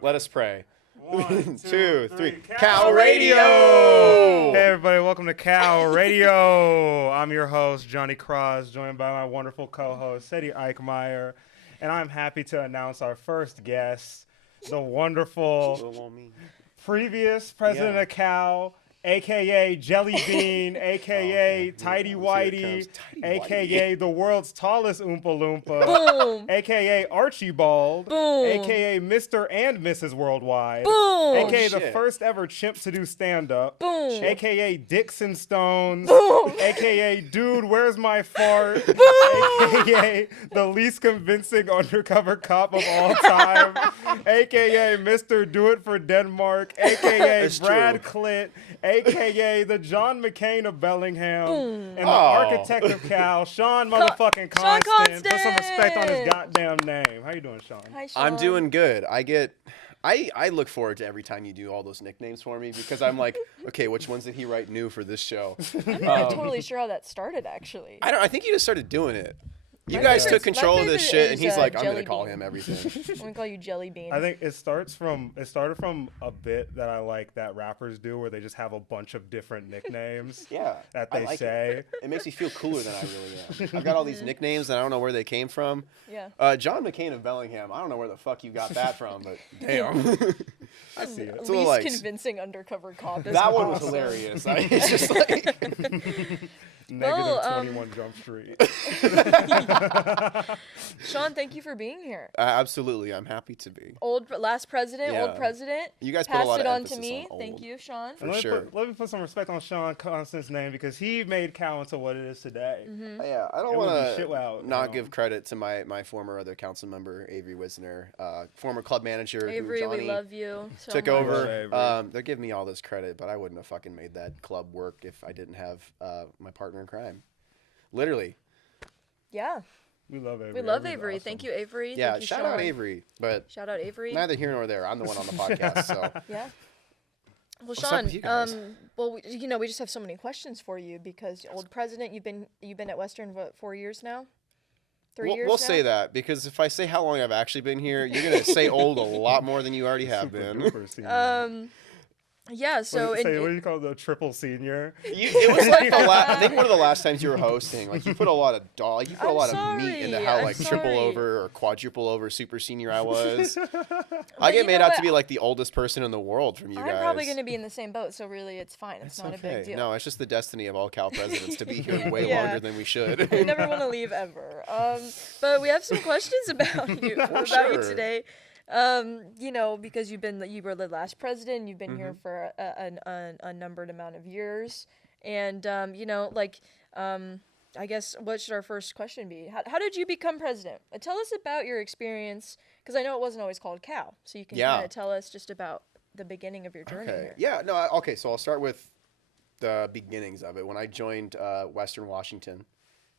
Let us pray. 1, 2, 3. Cal Radio! Hey everybody, welcome to Cal Radio. I'm your host, Johnny Cross, joined by my wonderful co-host, Sadie Eichmeyer. And I'm happy to announce our first guest, the wonderful previous president of Cal, a.k.a. Jellybean, a.k.a. Tidy Whitey, a.k.a. the world's tallest Oompa Loompa, Boom. a.k.a. Archibald, Boom. a.k.a. Mr. and Mrs. Worldwide, Boom. a.k.a. the shit. first ever chimp to do stand-up, Boom. a.k.a. Dixon Stones, Boom. a.k.a. Dude, Where's My Fart, Boom. a.k.a. the least convincing undercover cop of all time, a.k.a. Mr. Do It for Denmark, a.k.a. That's Brad true. Clint, a.k.a. the John McCain of Bellingham, and the Oh. architect of Cal, Shawn motherfucking Shawn Constant. Put some respect on his Constant. goddamn name. How you doing, Shawn? Hi, Shawn. I'm doing good. I look forward to every time you do all those nicknames for me because I'm like, okay, which ones did he write new for this show? I'm not totally sure how that started, actually. I think he just started doing it. You My guys favorite- took control my of this favorite shit, and is, he's like, I'm gonna Jellybean. call him everything. I'm gonna call you Jellybean. I think it started from a bit that I like that rappers do where they just have a bunch of different nicknames Yeah, that I they like say. It makes me feel cooler than I really am. I've got all these nicknames, and I don't know where they came from. yeah. John McCain of Bellingham. I don't know where the fuck you got that from, but damn. I see it. It's a little Least like- convincing undercover cop. Is That one was awesome. hilarious. It's just like, Negative Well, 21 Jump Street. Shawn, thank you for being here. absolutely, I'm happy to be. Last president, Yeah. old president. You guys put a Passed lot it of on emphasis to me. on Thank old. you, Shawn. For let me sure. let me put some respect on Shawn Constant's name because he made Cal into what it is today. Yeah, I don't It would be want shit to without, not you give know. credit to my former other council member, Avery Wisner, former club manager Avery, who we Johnny love you. So took much. Love over. Avery. They're giving me all this credit, but I wouldn't have fucking made that club work if I didn't have my partner in crime. Literally. Yeah, We love Avery. we love Avery's Avery. awesome. Thank you, Avery. Yeah, Thank you, shout Shawn. out Avery, but Shout out Avery. neither here nor there. I'm the one on the podcast, so. Yeah. Well, What's up Shawn, with you guys? we just have so many questions for you because old president, you've been at Western what, 4 years now? 3 years We'll now? say that because if I say how long I've actually been here, you're gonna say old a lot more than you already have Super been. duper senior. Yeah, so what do you call it, the triple senior? It was like I think one of the last times you were hosting, like you put a lot of you put a I'm lot of meat into sorry, how I'm like triple sorry. over or quadruple over super senior I was. I you get made know out what? to be like the oldest person in the world from you I'm guys. probably going to be in the same boat, so really it's fine. It's not a big deal. No, it's just the destiny of all Cal presidents to be here way Yeah. longer than we should. We never want to leave ever. But we have some questions about you Sure. today. Because you were the last president, you've been here for a numbered amount of years, and I guess what should our first question be? How did you become president? Tell us about your experience, because I know it wasn't always called Cal, so you can kind of tell us just about the beginning of your journey Okay. here. Yeah. No. Okay. So I'll start with the beginnings of it. When I joined Western Washington,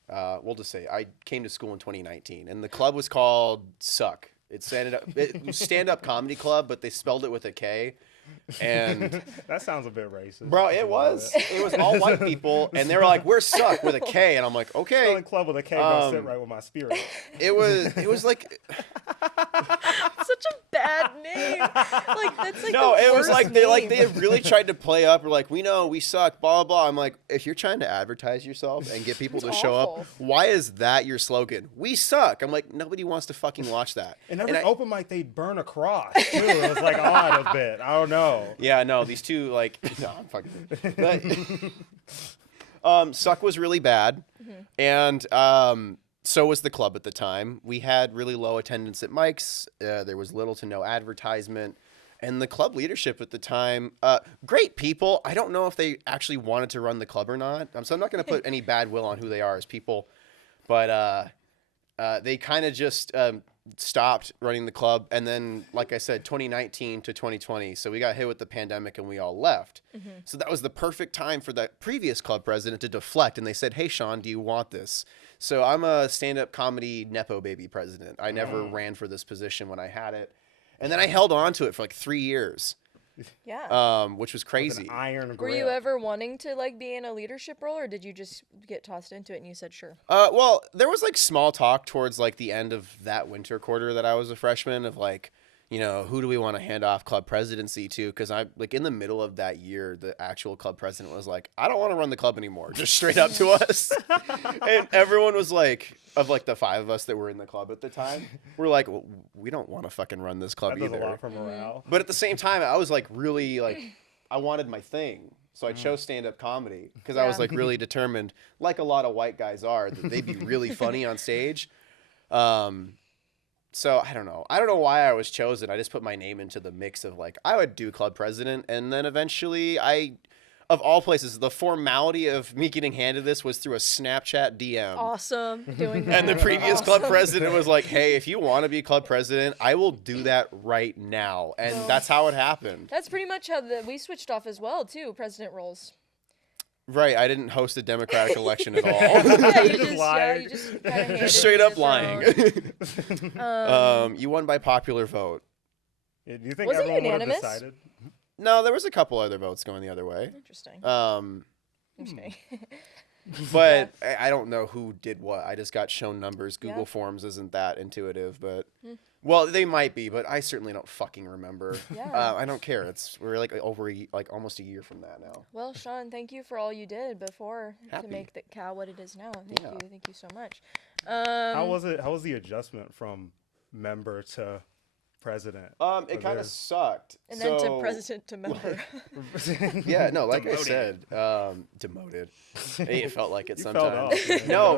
we'll just say I came to school in 2019, and the club was called Suck. It was stand-up comedy club, but they spelled it with a K. And That sounds a bit racist. bro, it was all white people, and they were like, "We're Suck" with a K, and I'm like, okay. Spelling club with a K don't sit right with my spirit. It was like Such a bad name. Like that's like no, the it was worst like name. they really tried to play up. Or like, we know we suck, blah blah. I'm like, if you're trying to advertise yourself and get people to It's show up, awful. why is that your slogan? We suck. I'm like, nobody wants to fucking watch that. And every I- open mic, they'd burn a cross, too. It was, like, odd a bit. I don't know. Yeah, no, these two like no, I'm fucking. But, Suck was really bad, and so was the club at the time. We had really low attendance at mics. There was little to no advertisement, and the club leadership at the time, great people. I don't know if they actually wanted to run the club or not. So I'm not going to put any bad will on who they are as people, but they kind of just stopped running the club. And then, like I said, 2019 to 2020. So we got hit with the pandemic and we all left. So that was the perfect time for that previous club president to deflect. And they said, hey, Shawn, do you want this? So I'm a stand-up comedy Nepo baby president. I never ran for this position when I had it. And then I held on to it for like 3 years, Yeah. which was With crazy. an iron grip. Were you ever wanting to like be in a leadership role, or did you just get tossed into it and you said sure? Well, there was like small talk towards like the end of that winter quarter that I was a freshman of like, who do we want to hand off club presidency to? Because I'm like in the middle of that year, the actual club president was like, I don't want to run the club anymore, just straight up to us. And everyone was like, of like the 5 of us that were in the club at the time, we're like, well, we don't want to fucking run this club That does either. a lot for morale. But at the same time, I was like really like, I wanted my thing. So I chose stand-up comedy because I was like really determined, like a lot of white guys are, that they'd be really funny on stage. So I don't know. I don't know why I was chosen. I just put my name into the mix of like, I would do club president. And then eventually of all places, the formality of me getting handed this was through a Snapchat DM. Awesome. Doing that. And the previous club president was like, hey, if you want to be club president, I will do that right now. And that's how it happened. That's pretty much how we switched off as well, too, president roles. Right, I didn't host a democratic election at all. Yeah, you Just just, lied. you just kind of handed Just straight me up the lying. throne. You won by popular vote. Yeah, do you think Was it everyone would have unanimous? decided? No, there was a couple other votes going the other way. Interesting. Um, I'm just kidding. but I don't know who did what. I just got shown numbers. Google Yeah. Forms isn't that intuitive, but well, they might be, but I certainly don't fucking remember. Yeah. I don't care. We're like almost a year from that now. Well, Shawn, thank you for all you did before Happy. to make the Cal what it is now. Yeah. Thank you so much. How was it? How was the adjustment from member to president? It kind of sucked. And then to president to member. Yeah, no, like Demoted. I said, demoted. It felt like it You felt sometimes. off, man. No, You know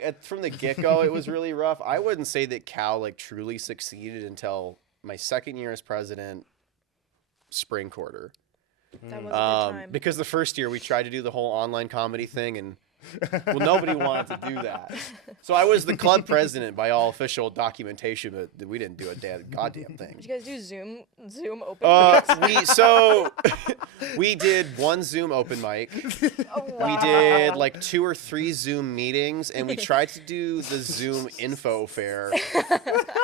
that? from the get go, it was really rough. I wouldn't say that Cal like truly succeeded until my second year as president, spring quarter. That was a good time. Because the first year we tried to do the whole online comedy thing, and well, nobody wanted to do that. So I was the club president by all official documentation, but we didn't do a goddamn thing. Did you guys do Zoom open mics? We did one Zoom open mic. Oh, We wow. did like 2 or 3 Zoom meetings, and we tried to do the Zoom info fair,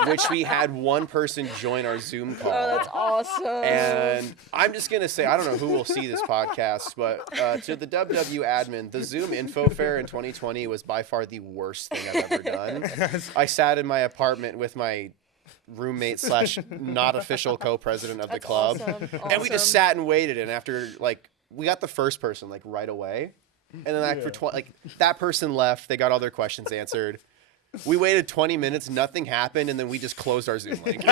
which we had one person join our Zoom call. Oh, that's awesome. And I'm just going to say, I don't know who will see this podcast, but to the WW admin, the Zoom info fair in 2020 was by far the worst thing I've ever done. I sat in my apartment with my roommate / not official co-president of the That's club. awesome. And we just sat and waited. And after, like, we got the first person, like, right away. And then, like, that person left. They got all their questions answered. We waited 20 minutes, nothing happened, and then we just closed our Zoom link.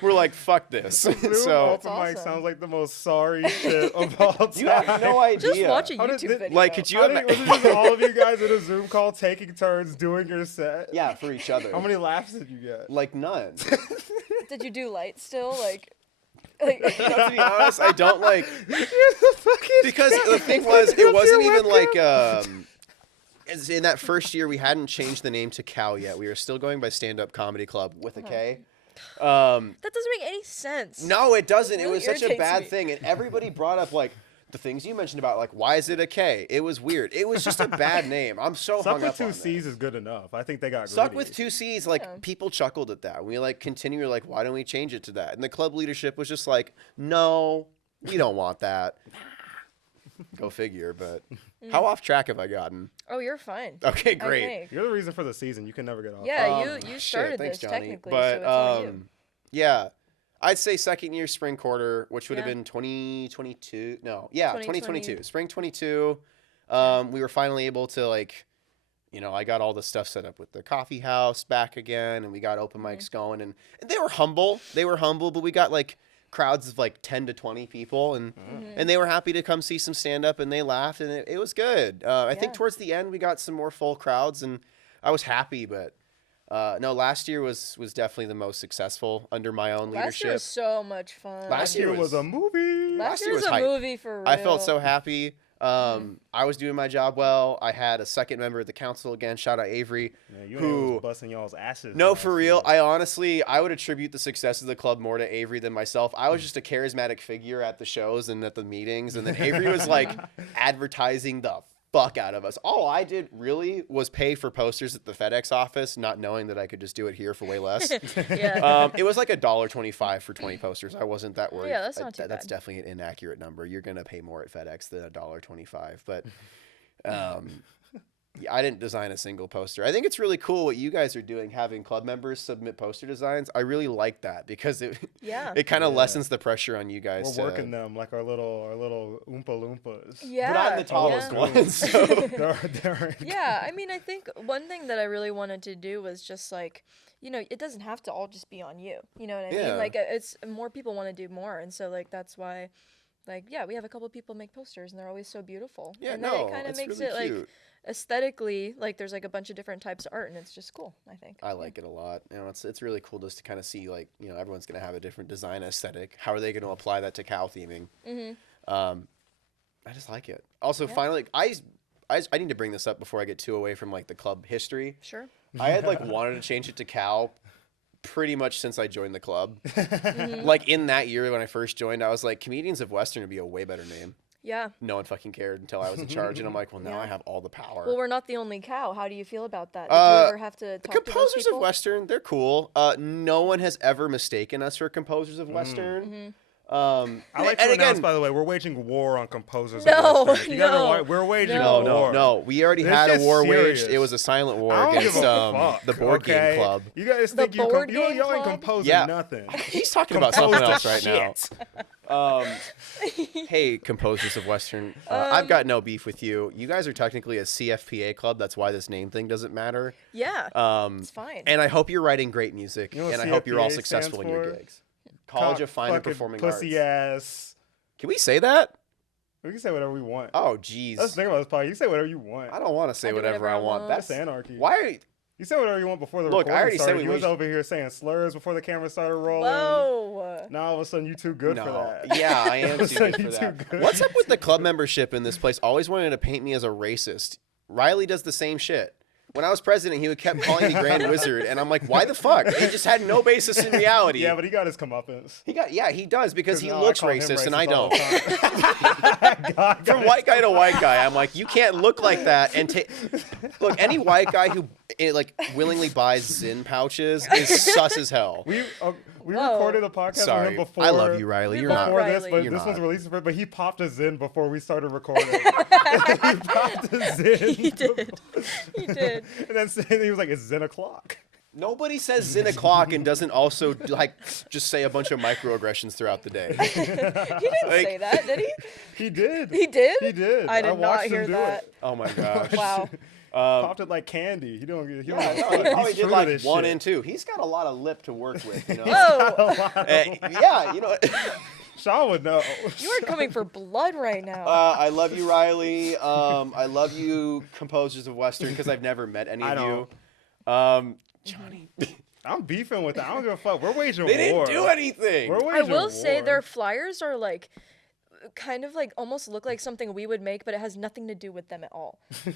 We're like, fuck this. Zoom So open mic awesome. sounds like the most sorry shit of all time. you have no idea. Just watch a How did YouTube thi- video. Like, could you How have? was it just all of you guys in a Zoom call taking turns doing your set? Yeah, for each other. How many laughs did you get? Like none. Did you do lights still? Like To be honest, I don't like because the thing was, it wasn't even like in that first year we hadn't changed the name to Cal yet. We were still going by Stand Up Comedy Club with a K. that doesn't make any sense. No, it doesn't. It really was such a irritates bad me. thing, and everybody brought up like the things you mentioned about like why is it a K? It was weird. It was just a bad name. I'm so Suck hung with up two on that. C's is good enough. I think they got Suck greedy. with 2 C's, like Yeah. people chuckled at that. We like continue like, why don't we change it to that? And the club leadership was just like, no, we don't want that. Go figure. But how off track have I gotten? Oh, you're fine. Okay, I great. think. You're the reason for the season. You can never get off. Yeah, you Shit, started thanks, this Johnny. technically, But so it's on you. yeah, I'd say second year spring quarter, which would have Yeah. been 2022. No, yeah, 2020. 2022, spring 22. We were finally able to like, I got all the stuff set up with the coffee house back again, and we got open mics going, and they were humble. But we got like crowds of like 10 to 20 people, and they were happy to come see some stand up, and they laughed, and it was good. I think Yeah. towards the end we got some more full crowds, and I was happy, but. No, last year was definitely the most successful under my own Last leadership. year was so much fun. Last Year year was a movie. Last year year was was a hype. movie for real. I felt so happy. I was doing my job well. I had a second member of the council again. Shout out Avery. Yeah, you who- was busting y'all's asses. No, last for real. year. I would attribute the success of the club more to Avery than myself. I was just a charismatic figure at the shows and at the meetings, and then Avery was like advertising the fuck out of us. All I did really was pay for posters at the FedEx office, not knowing that I could just do it here for way less. Yeah. It was like $1.25 for 20 posters. I wasn't that worried. Yeah, that's not too That's bad. definitely an inaccurate number. You're gonna pay more at FedEx than $1.25. But I didn't design a single poster. I think it's really cool what you guys are doing, having club members submit poster designs. I really like that because it kind of lessens the pressure on you guys. We're working them like our little Oompa Loompas. Yeah. But I'm the tallest one, so. Yeah, I mean, I think one thing that I really wanted to do was just like, you know, it doesn't have to all just be on you. You know what I mean? Like, it's more people want to do more, and so like that's why, like, yeah, we have a couple people make posters, and they're always so beautiful. Yeah, and then it kind of makes really it cute. like aesthetically, like there's like a bunch of different types of art, and it's just cool. I think. I like it a lot. You know, it's really cool just to kind of see, like, you know, everyone's gonna have a different design aesthetic. How are they gonna apply that to cow theming? I just like it. Also, finally, I need to bring this up before I get too away from like the club history. Sure. I had like wanted to change it to cow pretty much since I joined the club. Like in that year when I first joined, I was like, Comedians of Western would be a way better name. Yeah. No one fucking cared until I was in charge, and I'm like, well, now I have all the power. Well, we're not the only cow. How do you feel about that? Did you ever have to talk to those Composers people? of Western, they're cool. No one has ever mistaken us for Composers of Western. I like to announce, by the way, we're waging war on Composers No, of Western. You guys no, are we're waging no. a war. No. We already This had a shit's war serious. waged. It was a silent war I don't against give a fuck, the board okay? game club. You guys The think board y'all game ain't club? composing Yeah. nothing. He's talking about something else right now. Shit. Hey, Composers of Western, I've got no beef with you. You guys are technically a CFPA club. That's why this name thing doesn't matter. Yeah. It's fine. And I hope you're writing great music, You know what and I hope you're all CFPA successful in your stands for? gigs. College of Fine and Fucking Performing pussy Arts. ass. Can we say that? We can say whatever we want. Oh, jeez. That's the thing about this podcast. You can say whatever you want. I don't want to say I do whatever whatever I I want. want. That's That's anarchy. Why are you... You said whatever you want before the Look, I recording already said started. we You was waged- over here saying slurs before the camera started rolling. Whoa. Now all of a sudden you too good for No. that. Yeah, I am too So good for you that. too good. What's up with the club membership in this place? Always wanting to paint me as a racist. Riley does the same shit. When I was president, he would kept calling me Grand Wizard, and I'm like, why the fuck? It just had no basis in reality. Yeah, but he got his comeuppance. He does because he now looks I call him racist and I all don't. the time. From white guy to white guy, I'm like, you can't look like that and take. Look, any white guy who like willingly buys Zyn pouches is sus as hell. We Whoa. recorded a podcast with Sorry, him before. I love you, Riley. We You're love not. Before Riley. this, but You're this one's not. released, but he popped a Zyn before we started recording. He popped a Zyn. He did. He did. And then he was like, "It's Zyn o'clock." Nobody says Zyn o'clock and doesn't also like just say a bunch of microaggressions throughout the day. He didn't Like- say that, did he? He did. He did? He did. I did watched not him hear do that. it. Oh my gosh. Wow. Popped it like candy. He don't. He Yeah, don't. no, he probably he's did true to like this 1 shit. and 2. He's got a lot of lip to work with, you know. Oh, Yeah, you know. Shawn would know. you are coming for blood right now. I love you, Riley. I love you, Composers of Western, because I've never met any I of you. Johnny, I'm beefing with that. I don't give a fuck. We're waging they war. didn't do anything. We're I waging will say war. their flyers are like kind of like almost look like something we would make, but it has nothing to do with them at all. Do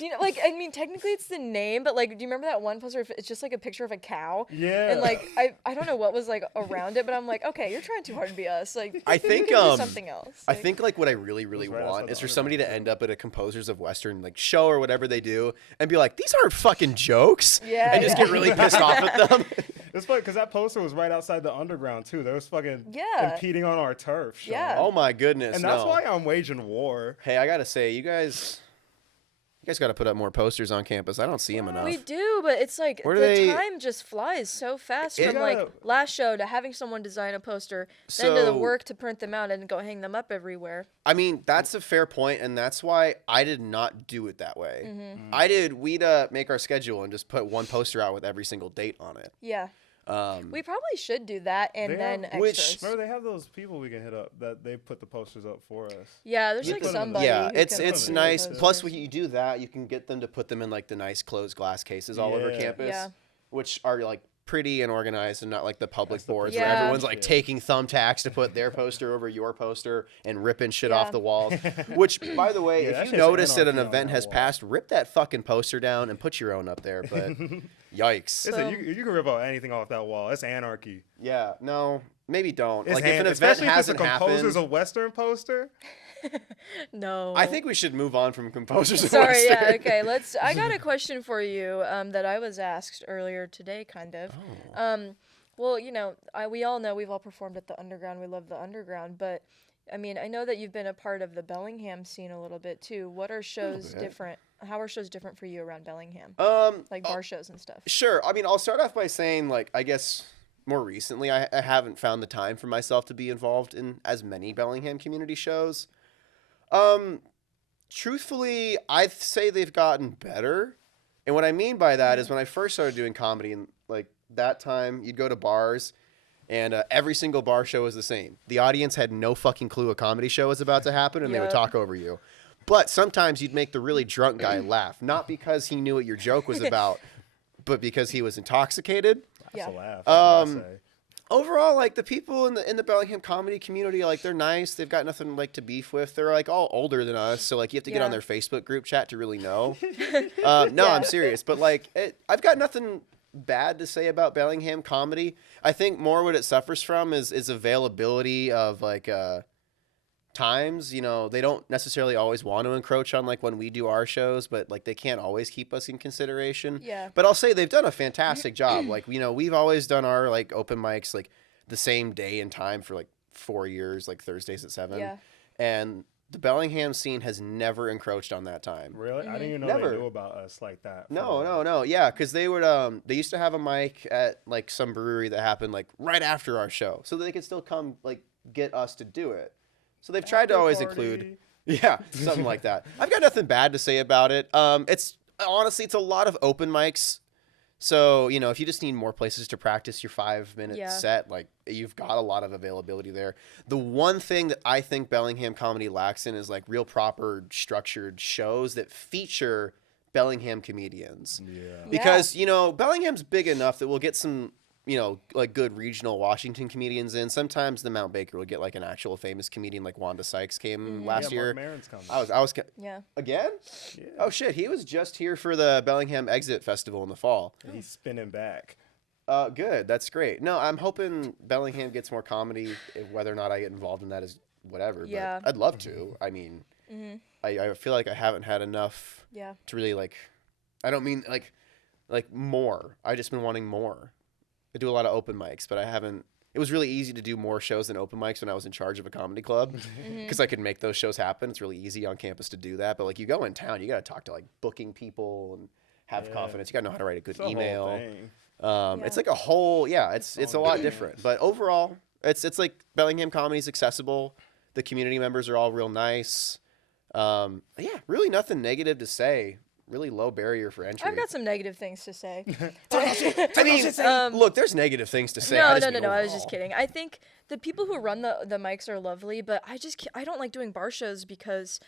you know, like, I mean, technically it's the name, but like, do you remember that one poster? It's just like a picture of a cow. Yeah. And like, I don't know what was like around it, but I'm like, okay, you're trying too hard to be us. Like, I think you can do something else. I Like, think like what I really right want outside is the for somebody to underground, end up at a Composers of Western like show or whatever they do and be like, these aren't fucking jokes. Yeah, And just yeah. get really pissed off at them. It's funny because that poster was right outside the underground too. They was fucking Yeah. impeding on our turf. Shawn. Yeah. Oh my goodness. And that's no. why I'm waging war. Hey, I gotta say, you guys got to put up more posters on campus. I don't see them enough. we do, but it's like Where do the they- time just flies so fast It- from Yeah. like last show to having someone design a poster, then to the So- work to print them out and go hang them up everywhere. I mean, that's a fair point, and that's why I did not do it that way. We'd make our schedule and just put one poster out with every single date on it. Yeah. We probably should do that and They then have- Which- extras. Remember, they have those people we can hit up that they put the posters up for us. Yeah, there's We like put 'em in the- somebody. Yeah, who it's can it's do nice. those Plus, posters. when you do that, you can get them to put them in like the nice closed glass cases all over Yeah. campus, Yeah. which are like pretty and organized and not like the public That's the boards Yeah. where everyone's like Yeah. taking thumbtacks to put their poster over your poster and ripping shit Yeah. off the walls. Which, by the way, Yeah, that if you shit's notice that an anarchy on event that has wall. passed, rip that fucking poster down and put your own up there. But yikes. Listen, you can rip out anything off that wall. It's anarchy. Yeah, no, maybe don't. It's Like if an event especially if it's a hasn't Composers happened, of Western poster. No. I think we should move on from Composers of Sorry, Western. yeah, okay. I got a question for you that I was asked earlier today, kind of. Oh. Well, you know, we all know we've all performed at the Underground. We love the Underground, but I mean, I know that you've been a part of the Bellingham scene a little bit too. What are shows bit. different how are shows different for you around Bellingham? Like bar shows and stuff. Sure. I mean, I'll start off by saying, like, I guess more recently, I haven't found the time for myself to be involved in as many Bellingham community shows. Truthfully, I'd say they've gotten better. And what I mean by that is when I first started doing comedy, and like that time, you'd go to bars, and every single bar show was the same. The audience had no fucking clue a comedy show was about to happen, and they would talk over you. But sometimes you'd make the really drunk guy laugh, not because he knew what your joke was about, but because he was intoxicated. That's a laugh. That's what I say. Overall, like the people in the Bellingham comedy community, like they're nice. They've got nothing like to beef with. They're like all older than us, so like you have to get on their Facebook group chat to really know. No, I'm serious, but like I've got nothing bad to say about Bellingham comedy. I think more what it suffers from is availability of like times. You know, they don't necessarily always want to encroach on like when we do our shows, but like they can't always keep us in consideration. Yeah. But I'll say they've done a fantastic job. Like, you know, we've always done our like open mics like the same day and time for like 4 years, like Thursdays at 7. Yeah. And the Bellingham scene has never encroached on that time. Really? I didn't even know Never. they knew about us like that. No. Yeah, because they would they used to have a mic at like some brewery that happened like right after our show, so that they could still come like get us to do it. So they've tried to always include, something like that. I've got nothing bad to say about it. It's honestly, it's a lot of open mics. So, you know, if you just need more places to practice your 5-minute set, like you've got a lot of availability there. The one thing that I think Bellingham comedy lacks in is like real proper structured shows that feature Bellingham comedians. Yeah. Because, you know, Bellingham's big enough that we'll get some, you know, like good regional Washington comedians in. Sometimes the Mount Baker will get like an actual famous comedian, like Wanda Sykes came last year. Mark Maron's coming. I was Yeah. again. Yeah. Oh shit, he was just here for the Bellingham Exit Festival in the fall. He's spinning back. Good, that's great. No, I'm hoping Bellingham gets more comedy. Whether or not I get involved in that is whatever. Yeah. But I'd love to. I mean, I feel like I haven't had enough Yeah. to really like. I don't mean like more. I just been wanting more. I do a lot of open mics, but I haven't. It was really easy to do more shows than open mics when I was in charge of a comedy club because I could make those shows happen. It's really easy on campus to do that. But like you go in town, you got to talk to like booking people and have confidence. You got to know how to write a good It's a whole email. thing. It's like a whole, it's a lot different. But overall, it's like Bellingham comedy's accessible. The community members are all real nice. Really nothing negative to say. Really low barrier for entry. I've got some negative things to say. I mean, look, there's negative things to say. No. I I mean was just kidding. I think the people who run the mics are lovely, but I don't like doing bar shows because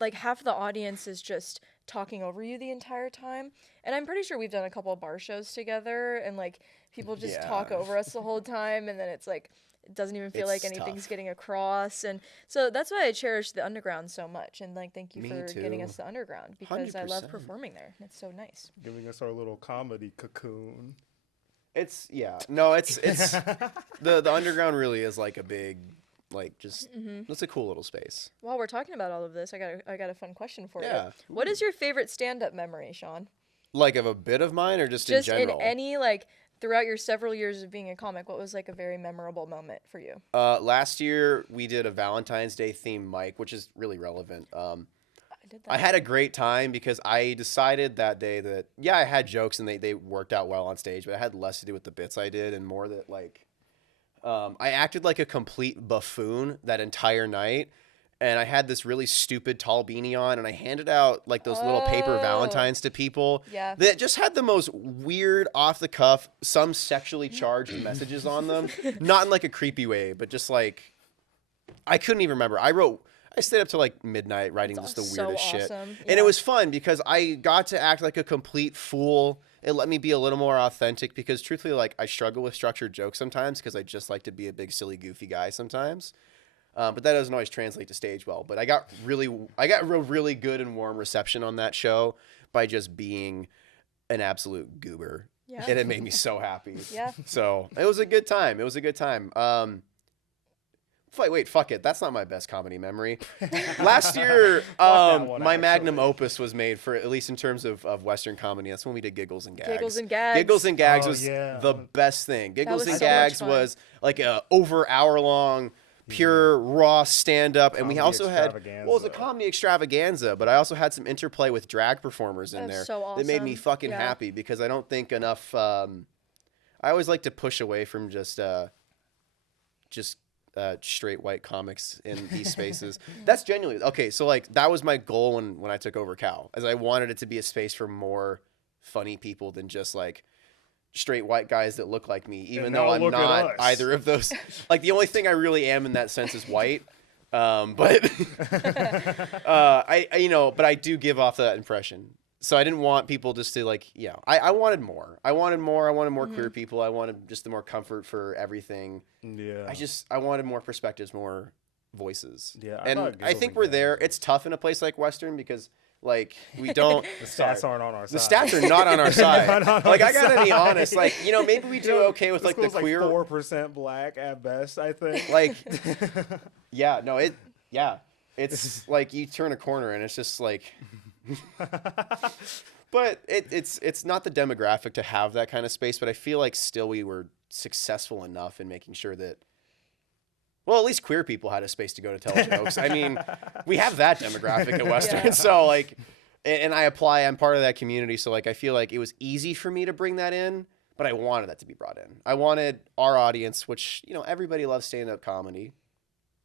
like half the audience is just talking over you the entire time. And I'm pretty sure we've done a couple of bar shows together, and like people just talk over us the whole time, and then it's like it doesn't even feel like anything's getting across. And so that's why I cherish the underground so much, and like thank you for getting us the underground, because 100%. I love performing there. It's so nice. Giving us our little comedy cocoon. It's the underground really is like a big, like just it's a cool little space. While we're talking about all of this, I got a fun question for Yeah. you. What is your favorite stand-up memory, Shawn? Like of a bit of mine or just in general? In any, like, throughout your several years of being a comic, what was like a very memorable moment for you? Last year we did a Valentine's Day themed mic, which is really relevant. I did that. I had a great time because I decided that day that I had jokes and they worked out well on stage, but it had less to do with the bits I did and more that like I acted like a complete buffoon that entire night. And I had this really stupid tall beanie on, and I handed out like those little paper Valentines to people that just had the most weird, off the cuff, some sexually charged messages on them. Not in like a creepy way, but just like I couldn't even remember. I stayed up till like midnight writing just the weirdest shit. Awesome. And it was fun because I got to act like a complete fool. It let me be a little more authentic because truthfully, like I struggle with structured jokes sometimes because I just like to be a big, silly, goofy guy sometimes. But that doesn't always translate to stage well. But I got really good and warm reception on that show by just being an absolute goober. Yeah. And it made me so happy. Yeah. So it was a good time. Wait, fuck it. That's not my best comedy memory. Last year, my magnum opus was made for, at least in terms of Western comedy. That's when we did Giggles and Gags. Giggles and Gags. Giggles and Gags was yeah. the best thing. Giggles was and so much Gags fun. was like a over hour long pure raw stand up, and we Comedy also had it was a extravaganza. comedy extravaganza, but I also had some interplay with drag performers in That's there so that made me awesome. fucking Yeah. happy because I don't think enough. I always like to push away from just straight white comics in these spaces. That's genuinely okay. So like that was my goal when I took over Cal, as I wanted it to be a space for more funny people than just like straight white guys that look like me, even And though now I'm look at not us. either of those. Like the only thing I really am in that sense is white. But but I do give off that impression. So I didn't want people just to like, I wanted more. I wanted more queer people. I wanted just the more comfort for everything. Yeah. I wanted more perspectives, more voices. Yeah, I and thought I Giggles think and we're Gags there. was- It's tough in a place like Western because like we don't. The stats aren't on our The side. stats are not on our side. Not on Like our I gotta be side. honest. Like maybe we do okay with like the queer. 4% black at best, I think. Like, it's like you turn a corner and it's just like. But it's not the demographic to have that kind of space. But I feel like still we were successful enough in making sure that. Well, at least queer people had a space to go to tell jokes. I mean, we have that demographic at Western, Yeah. so like, and I'm part of that community, so like, I feel like it was easy for me to bring that in, but I wanted that to be brought in. I wanted our audience, which everybody loves stand-up comedy,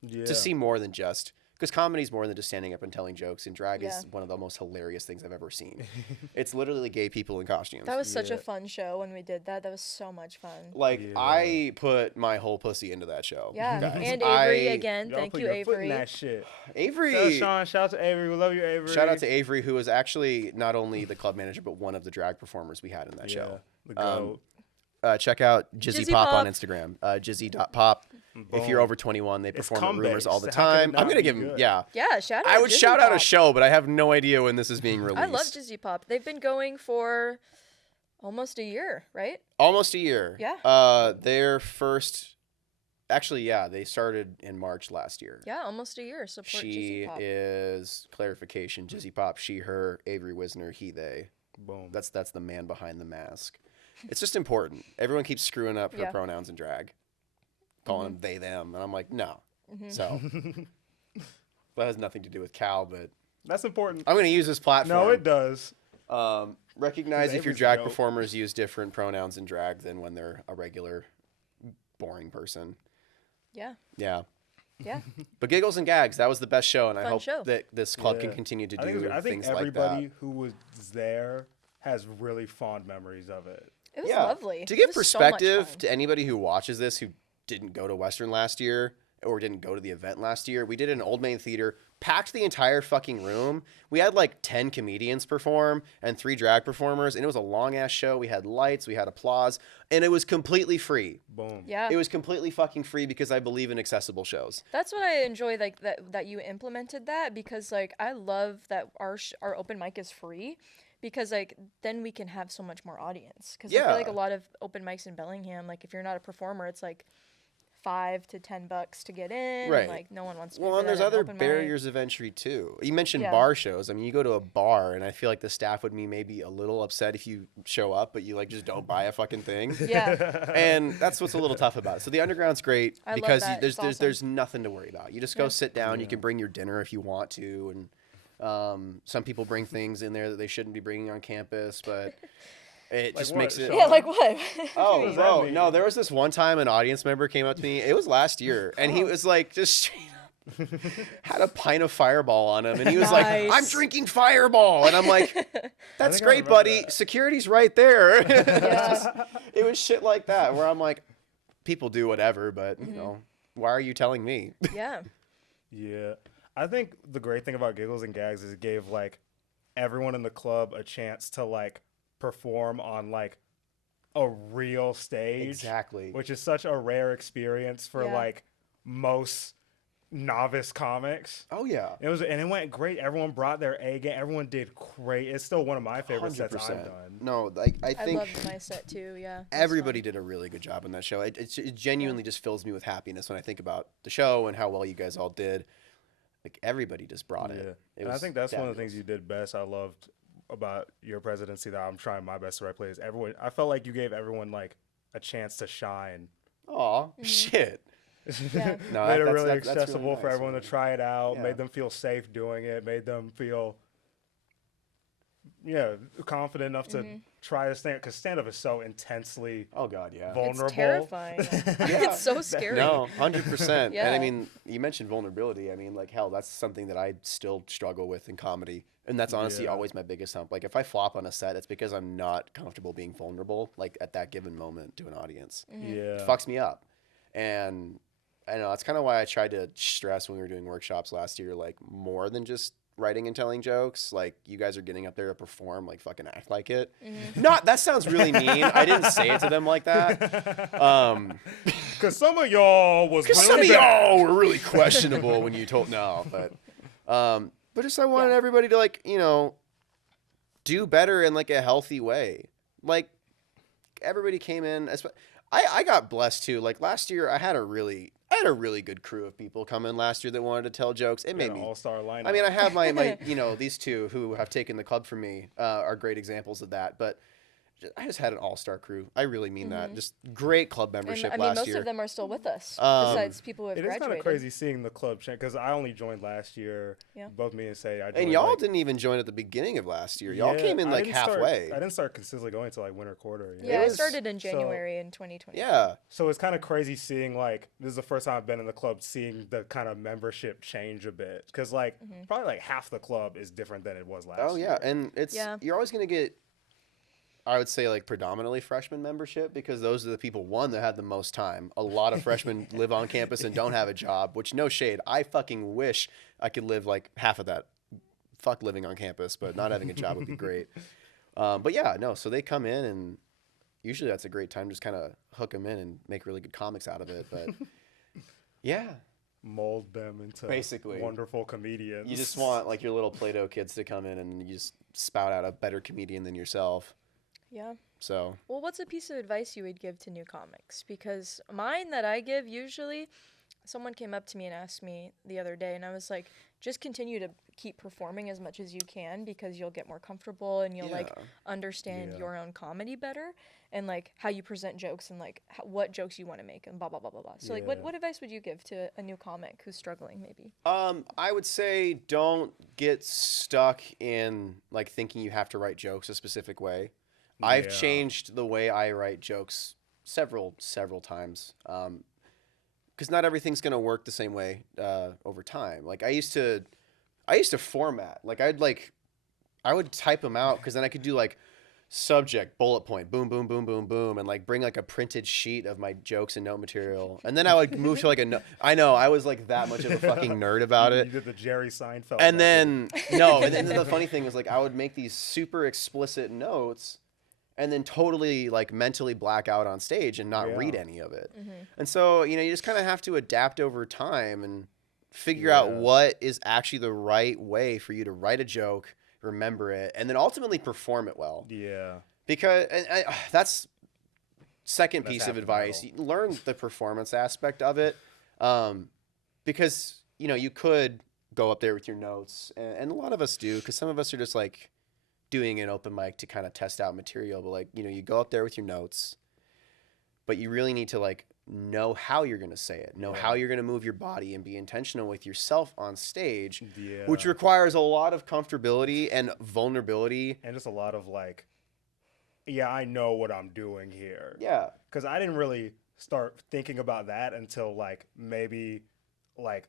Yeah. to see more than just. Because comedy is more than just standing up and telling jokes, and drag Yeah. is one of the most hilarious things I've ever seen. It's literally gay people in costumes. That was such a Yeah. fun show when we did that. That was so much fun. Like, Yeah. I put my whole pussy into that show. Yeah, guys. and Avery I- again. Y'all Thank put you, your foot in Avery. that shit. Avery. Shout out Shawn. Shout out to Avery. We love you, Avery. Shout out to Avery, who was actually not only the club manager, but one of the drag performers we had in that show. The goat. Check out Jizzy Jizzy Pop on Pop. Instagram. Jizzy.pop. If you're Boom. over 21, they It's perform at Rumors cum-based. all the How could it time. not I'm going to be give him, good? yeah. Yeah, shout out. I would Jizzy shout out a Pop. show, but I have no idea when this is being released. I love Jizzy Pop. They've been going for almost a year, right? Almost a year. Yeah. Their first, actually, yeah, they started in March last year. Yeah, almost a year. Support She Jizzy Pop. is, clarification, Jizzy Pop, she, her, Avery Wisner, he, they. Boom. That's the man behind the mask. It's just important. Everyone keeps screwing up her Yeah. pronouns in drag, calling them they, them. And I'm like, no. Mm-hmm. So that has nothing to do with Cal, but That's important. I'm going to use this platform. No, it does. Recognize if your Avery's drag dope. performers use different pronouns in drag than when they're a regular, boring person. Yeah. Yeah. Yeah. But Giggles and Gags, that was the best show, and I Fun hope show. that this club Yeah. can continue to I do think, I think things like everybody that. who was there has really fond memories of it. It was lovely. To It give was so much perspective fun. to anybody who watches this who didn't go to Western last year or didn't go to the event last year, we did it in Old Main Theater, packed the entire fucking room. We had like 10 comedians perform and 3 drag performers, and it was a long ass show. We had lights, we had applause, and it was completely free. Boom. Yeah. It was completely fucking free because I believe in accessible shows. That's what I enjoy, like that you implemented that, because like I love that our open mic is free, because like then we can have so much more audience. Because I feel like Yeah. a lot of open mics in Bellingham, like if you're not a performer, it's like $5 to $10 to get in. Right. And, like no one wants to. pay Well, for and there's that at an other open mic. barriers of entry too. You mentioned Yeah. bar shows. I mean, you go to a bar, and I feel like the staff would be maybe a little upset if you show up, but you like just don't buy a fucking thing. Yeah. And that's what's a little tough about it. So the underground's great I love because that. there's It's awesome. there's nothing to worry about. You just go Yeah. sit down. You can bring your dinner if you want to, and some people bring things in there that they shouldn't be bringing on campus, but it Like just what, makes it. Shawn? Yeah, like what? Oh, does that bro, mean? no, there was this one time an audience member came up to me. It was last year, and he was like, just straight up, had a pint of Fireball on him, and he was like, "I'm Nice. drinking Fireball," and I'm like, "That's think I great, remember buddy. that. Security's right there." Yeah. It was shit like that where I'm like, people do whatever, but you know, why are you telling me? Yeah. Yeah. I think the great thing about Giggles and Gags is it gave like everyone in the club a chance to like perform on like a real stage. Exactly. Which is such a rare experience for Yeah. like most novice comics. Oh yeah. And it went great. Everyone brought their A game. Everyone did great. It's still one of my favorite sets I've 100%. done. No, like I I think loved my set too. Yeah. It was everybody fun. did a really good job on that show. It genuinely just fills me with happiness when I think about the show and how well you guys all did. Like everybody just brought Yeah. it. It And I was think that's one of the fabulous. things you did best. I loved about your presidency that I'm trying my best to right place. Everyone, I felt like you gave everyone like a chance to shine. Aw, shit. Yeah. No, made it that's- really that's really accessible for nice, everyone man. to try it out. Yeah. Made them feel safe doing it. Made them feel confident enough to try to stand, because stand-up is so intensely Oh God, yeah. vulnerable. It's terrifying. It's so scary. No, 100%. And Yeah. I mean, you mentioned vulnerability. I mean, like, hell, that's something that I still struggle with in comedy. And that's honestly Yeah. always my biggest hump. Like, if I flop on a set, it's because I'm not comfortable being vulnerable, like, at that given moment to an audience. Yeah. It fucks me up. And I don't know, that's kind of why I tried to stress when we were doing workshops last year, like, more than just writing and telling jokes. Like, you guys are getting up there to perform, like, fucking act like it. Not, that sounds really mean. I didn't say it to them like that. Because some of y'all was really Some of bad. y'all were really questionable when you told no, but just I wanted everybody to, like, you know, do better in like a healthy way. Like, everybody came in. I got blessed too. Like, last year, I had a really good crew of people come in last year that wanted to tell jokes. It made me all-star lineup. I mean, I have my you know, these two who have taken the club from me are great examples of that. But I just had an all-star crew. I really mean that. Just great club membership And, I mean, last most year. of them are still with us, besides people who have It is kind graduated. of crazy seeing the club change, because I only joined last year. Yeah. Both me and Say. I joined, And y'all like, didn't even join at the beginning of last year. Y'all yeah, came in I like didn't halfway. I didn't start consistently going until like winter quarter. you know? Yeah, It I was- started in so- January in 2020. Yeah. So it's kind of crazy seeing, like, this is the first time I've been in the club, seeing the kind of membership change a bit, because like probably like half the club is different than it was last year. Oh yeah, and it's Yeah. you're always gonna get, I would say, like, predominantly freshman membership, because those are the people, one, that had the most time. A lot of freshmen live on campus and don't have a job, which, no shade, I fucking wish I could live like half of that. Fuck living on campus, but not having a job would be great. But yeah, no, so they come in, and usually that's a great time to just kind of hook them in and make really good comics out of it. But yeah, Mold them into Basically. wonderful comedians. you just want like your little Play-Doh kids to come in and you just spout out a better comedian than yourself. Yeah. So Well, what's a piece of advice you would give to new comics? Because mine that I give usually, someone came up to me and asked me the other day, and I was like, just continue to keep performing as much as you can, because you'll get more comfortable and you'll like Yeah. understand Yeah. your own comedy better, and like how you present jokes, and like what jokes you want to make, and blah blah blah blah blah. So like, Yeah. what advice would you give to a new comic who's struggling maybe? I would say don't get stuck in like thinking you have to write jokes a specific way. I've Yeah. changed the way I write jokes several times. Because not everything's gonna work the same way over time. Like, I used to format. Like, I would type them out, because then I could do like subject, bullet point, boom, boom, boom, boom, boom, and like bring like a printed sheet of my jokes and note material. And then I would move to like I know, I was like that much of a fucking nerd about You it. did the Jerry Seinfeld. And method. then no, and then the funny thing was, like, I would make these super explicit notes and then totally like mentally black out on stage and not read Yeah. any of it. And so, you know, you just kind of have to adapt over time and figure out what is actually the right way for you to write a joke, remember it, and then ultimately perform it well. Yeah. Because that's second That's piece half of the advice. battle. You learn the performance aspect of it, because, you know, you could go up there with your notes, and a lot of us do, because some of us are just like doing an open mic to kind of test out material. But, like, you know, you go up there with your notes, but you really need to like know how you're going to say it, know how you're going to move your body, and be intentional with yourself on stage, Yeah. which requires a lot of comfortability and vulnerability. And just a lot of like, yeah, I know what I'm doing here. Yeah. Because I didn't really start thinking about that until like maybe like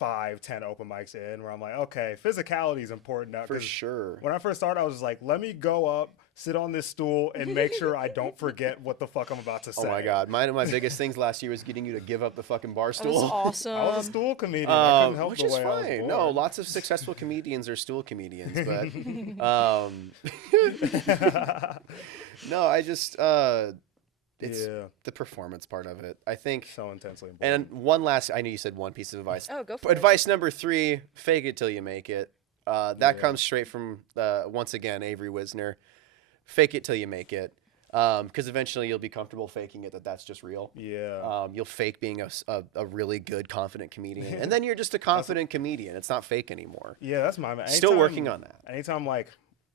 5-10 open mics in, where I'm like, okay, physicality is important now. For 'cause sure. When I first started, I was just like, let me go up, sit on this stool, and make sure I don't forget what the fuck I'm about to say. Oh my God. One of my biggest things last year was getting you to give up the fucking bar That was stool. awesome. I was a stool comedian. I couldn't help Which the is way I was fine. born. No, lots of successful comedians are stool comedians, but no, I just it's Yeah. the performance part of it. I think. So intensely important. And one last, I know you said one piece of advice. Oh, go for it. Advice number 3: fake it till you make it. That comes straight from once again Avery Wisner. Fake it till you make it, because eventually you'll be comfortable faking it that's just real. Yeah. You'll fake being a really good, confident comedian, and then you're just a confident comedian. It's not fake anymore. Yeah, that's my Still working on that. Anytime like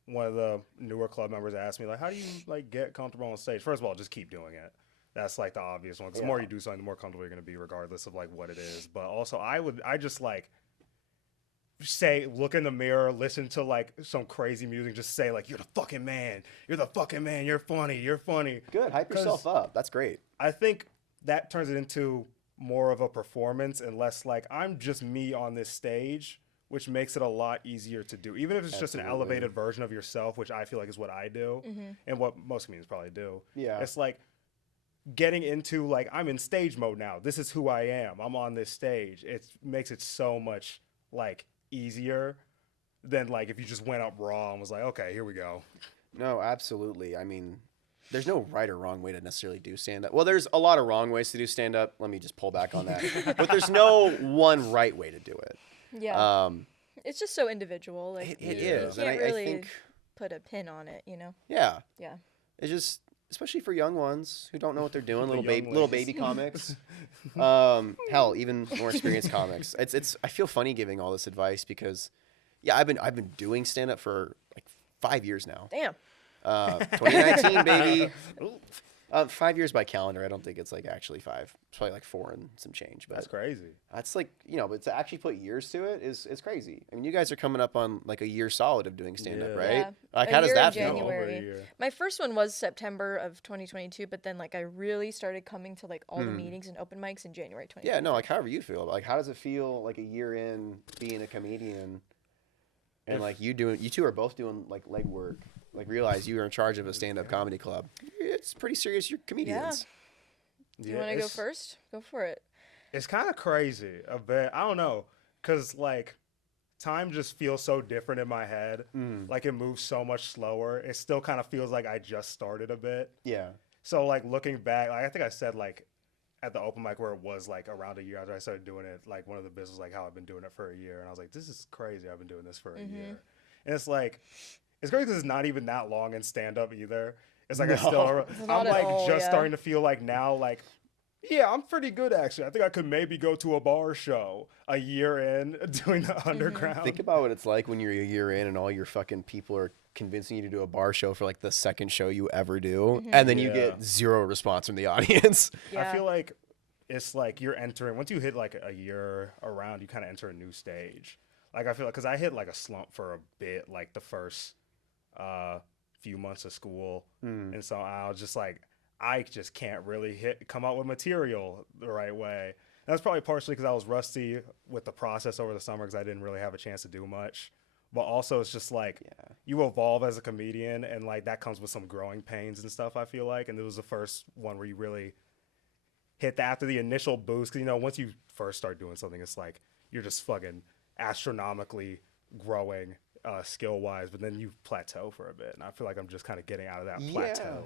one of the newer club members asks me like, how do you like get comfortable on stage? First of all, just keep doing it. That's like the obvious one. Because the more you do something, the more comfortable you're going to be, regardless of like what it is. But also, I just like say, look in the mirror, listen to like some crazy music, just say like, you're the fucking man. You're the fucking man. You're funny. You're funny. Good. Hype yourself up. That's great. I think that turns it into more of a performance and less like I'm just me on this stage, which makes it a lot easier to do. Even if it's just an elevated version of yourself, which I feel like is what I do and what most comedians probably do. Yeah. It's like getting into like, I'm in stage mode now. This is who I am. I'm on this stage. It makes it so much like easier than like if you just went up raw and was like, okay, here we go. No, absolutely. I mean, there's no right or wrong way to necessarily do stand-up. Well, there's a lot of wrong ways to do stand-up. Let me just pull back on that. But there's no one right way to do it. Yeah. It's just so individual. Like It you is. can't And really I think, put a pin on it, you know? yeah, Yeah. it's just, especially for young ones who don't know what they're doing, The young little ladies. baby comics. Hell, even more experienced comics. It's. I feel funny giving all this advice because, yeah, I've been doing stand-up for like 5 years now. Damn. 2019, baby. 5 years by calendar. I don't think it's like actually 5. It's probably like 4 and some change. But That's crazy. that's like, but to actually put years to it is crazy. I mean, you guys are coming up on like a year solid of doing stand-up, Yeah. right? Yeah. Like, A how does year in that feel? January. Over a year. My first one was September of 2022, but then like I really started coming to like all the meetings and open mics in January 2022. Yeah, no, like however you feel. Like, how does it feel like a year in being a comedian and like you two are both doing like legwork, like realize you are in charge of a stand-up comedy club. It's pretty serious. You're comedians. Do you want to go first? Go for it. It's kind of crazy a bit. I don't know. Because, like, time just feels so different in my head. Like, it moves so much slower. It still kind of feels like I just started a bit. Yeah. So, like, looking back, like, I think I said, like, at the open mic where it was, like, around a year after I started doing it, like, one of the bits was, like, how I've been doing it for a year. And I was like, this is crazy. I've been doing this for a year. And it's, like, it's crazy because it's not even that long in stand-up either. It's like I'm like just starting to feel like now, like, yeah, I'm pretty good actually. I think I could maybe go to a bar show a year in doing the underground. Think about what it's like when you're a year in and all your fucking people are convincing you to do a bar show for like the second show you ever do, and then you get zero response from the audience. Yeah. I feel like it's like you're entering, once you hit like a year around, you kind of enter a new stage. Like I feel like, because I hit like a slump for a bit, like the first few months of school, and so I was just like, I just can't really come out with material the right way. And that's probably partially because I was rusty with the process over the summer because I didn't really have a chance to do much. But also it's just like you evolve as a comedian, and like that comes with some growing pains and stuff, I feel like. And it was the first one where you really hit that after the initial boost. Because, once you first start doing something, it's like you're just fucking astronomically growing skill-wise, but then you plateau for a bit. And I feel like I'm just kind of getting out of that plateau.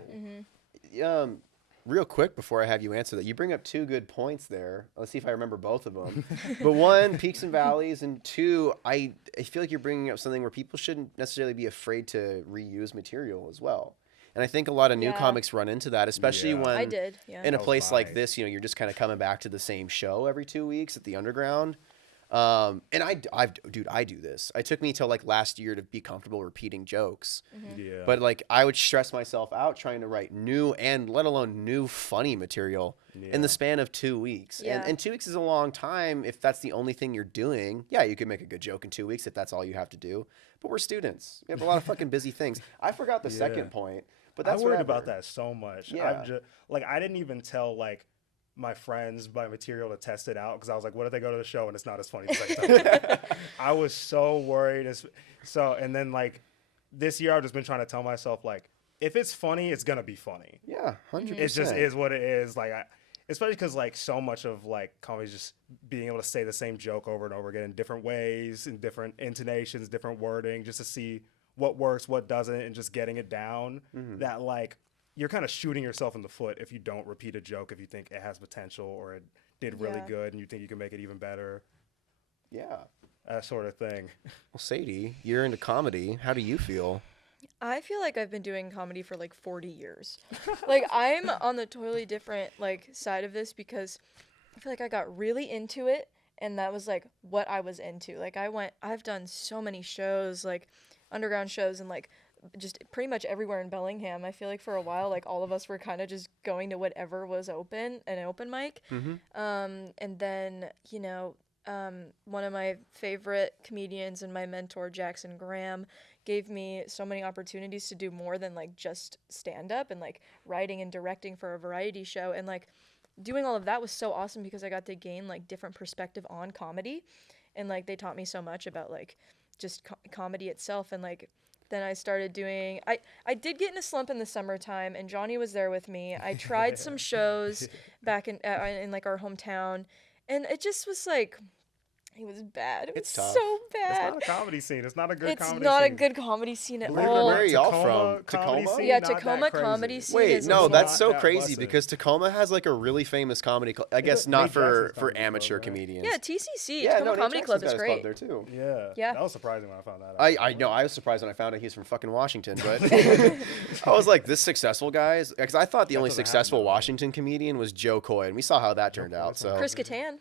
Real quick before I have you answer that, you bring up 2 good points there. Let's see if I remember both of them. But 1, peaks and valleys, and 2, I feel like you're bringing up something where people shouldn't necessarily be afraid to reuse material as well. And I think a lot of new comics run into that, especially when I did, in a place like this, you're just kind of coming back to the same show every 2 weeks at the Underground. And I do this. It took me till like last year to be comfortable repeating jokes. Yeah. But like I would stress myself out trying to write new and let alone new funny material in the span of 2 weeks. Yeah. And 2 weeks is a long time if that's the only thing you're doing. Yeah, you could make a good joke in 2 weeks if that's all you have to do. But we're students. We have a lot of fucking busy things. I forgot the second point, but that's I worried whatever. about that so much. Yeah. I didn't even tell like my friends my material to test it out because I was like, what if they go to the show and it's not as funny as I thought? I was so worried. And then like this year I've just been trying to tell myself like, if it's funny, it's gonna be funny. Yeah, 100%. It just is what it is. Like especially because like so much of like comedy is just being able to say the same joke over and over again in different ways, in different intonations, different wording, just to see what works, what doesn't, and just getting it down. That like you're kind of shooting yourself in the foot if you don't repeat a joke if you think it has potential or it did really good and you think you can make it even better. Yeah. That sort of thing. Well, Sadie, you're into comedy. How do you feel? I feel like I've been doing comedy for like 40 years. Like I'm on the totally different like side of this because I feel like I got really into it and that was like what I was into. Like I've done so many shows, like underground shows and like just pretty much everywhere in Bellingham. I feel like for a while, like all of us were kind of just going to whatever was open, an open mic. And then, you know, one of my favorite comedians and my mentor, Jackson Graham, gave me so many opportunities to do more than like just stand up and like writing and directing for a variety show. And like doing all of that was so awesome because I got to gain like different perspective on comedy. And like they taught me so much about like just comedy itself. And like then I started doing, I did get in a slump in the summertime, and Johnny was there with me. I tried some shows back in like our hometown, and it just was like, it was bad. It was tough. so bad. It's not a comedy scene. It's not a good comedy scene. It's not a good comedy scene at Believe it or all. Where are y'all Tacoma from? comedy Tacoma? scene, Yeah, not that Tacoma crazy. comedy scene. Wait, is no, not that's so that crazy blessed. because Tacoma has like a really famous comedy club. I guess Nate not for Jackson's comedy amateur club, right? comedians. Yeah, TCC, Yeah, Tacoma no, Nate Comedy Club Jackson's is got his club great. there too. Yeah. Yeah. That was surprising when I found that out. I know. I was surprised when I found out he's from fucking Washington, but I was like, this successful guy? Because I thought the only doesn't happen successful that way. Washington comedian was Joe Coy, and we saw how that turned out. So Chris Kattan,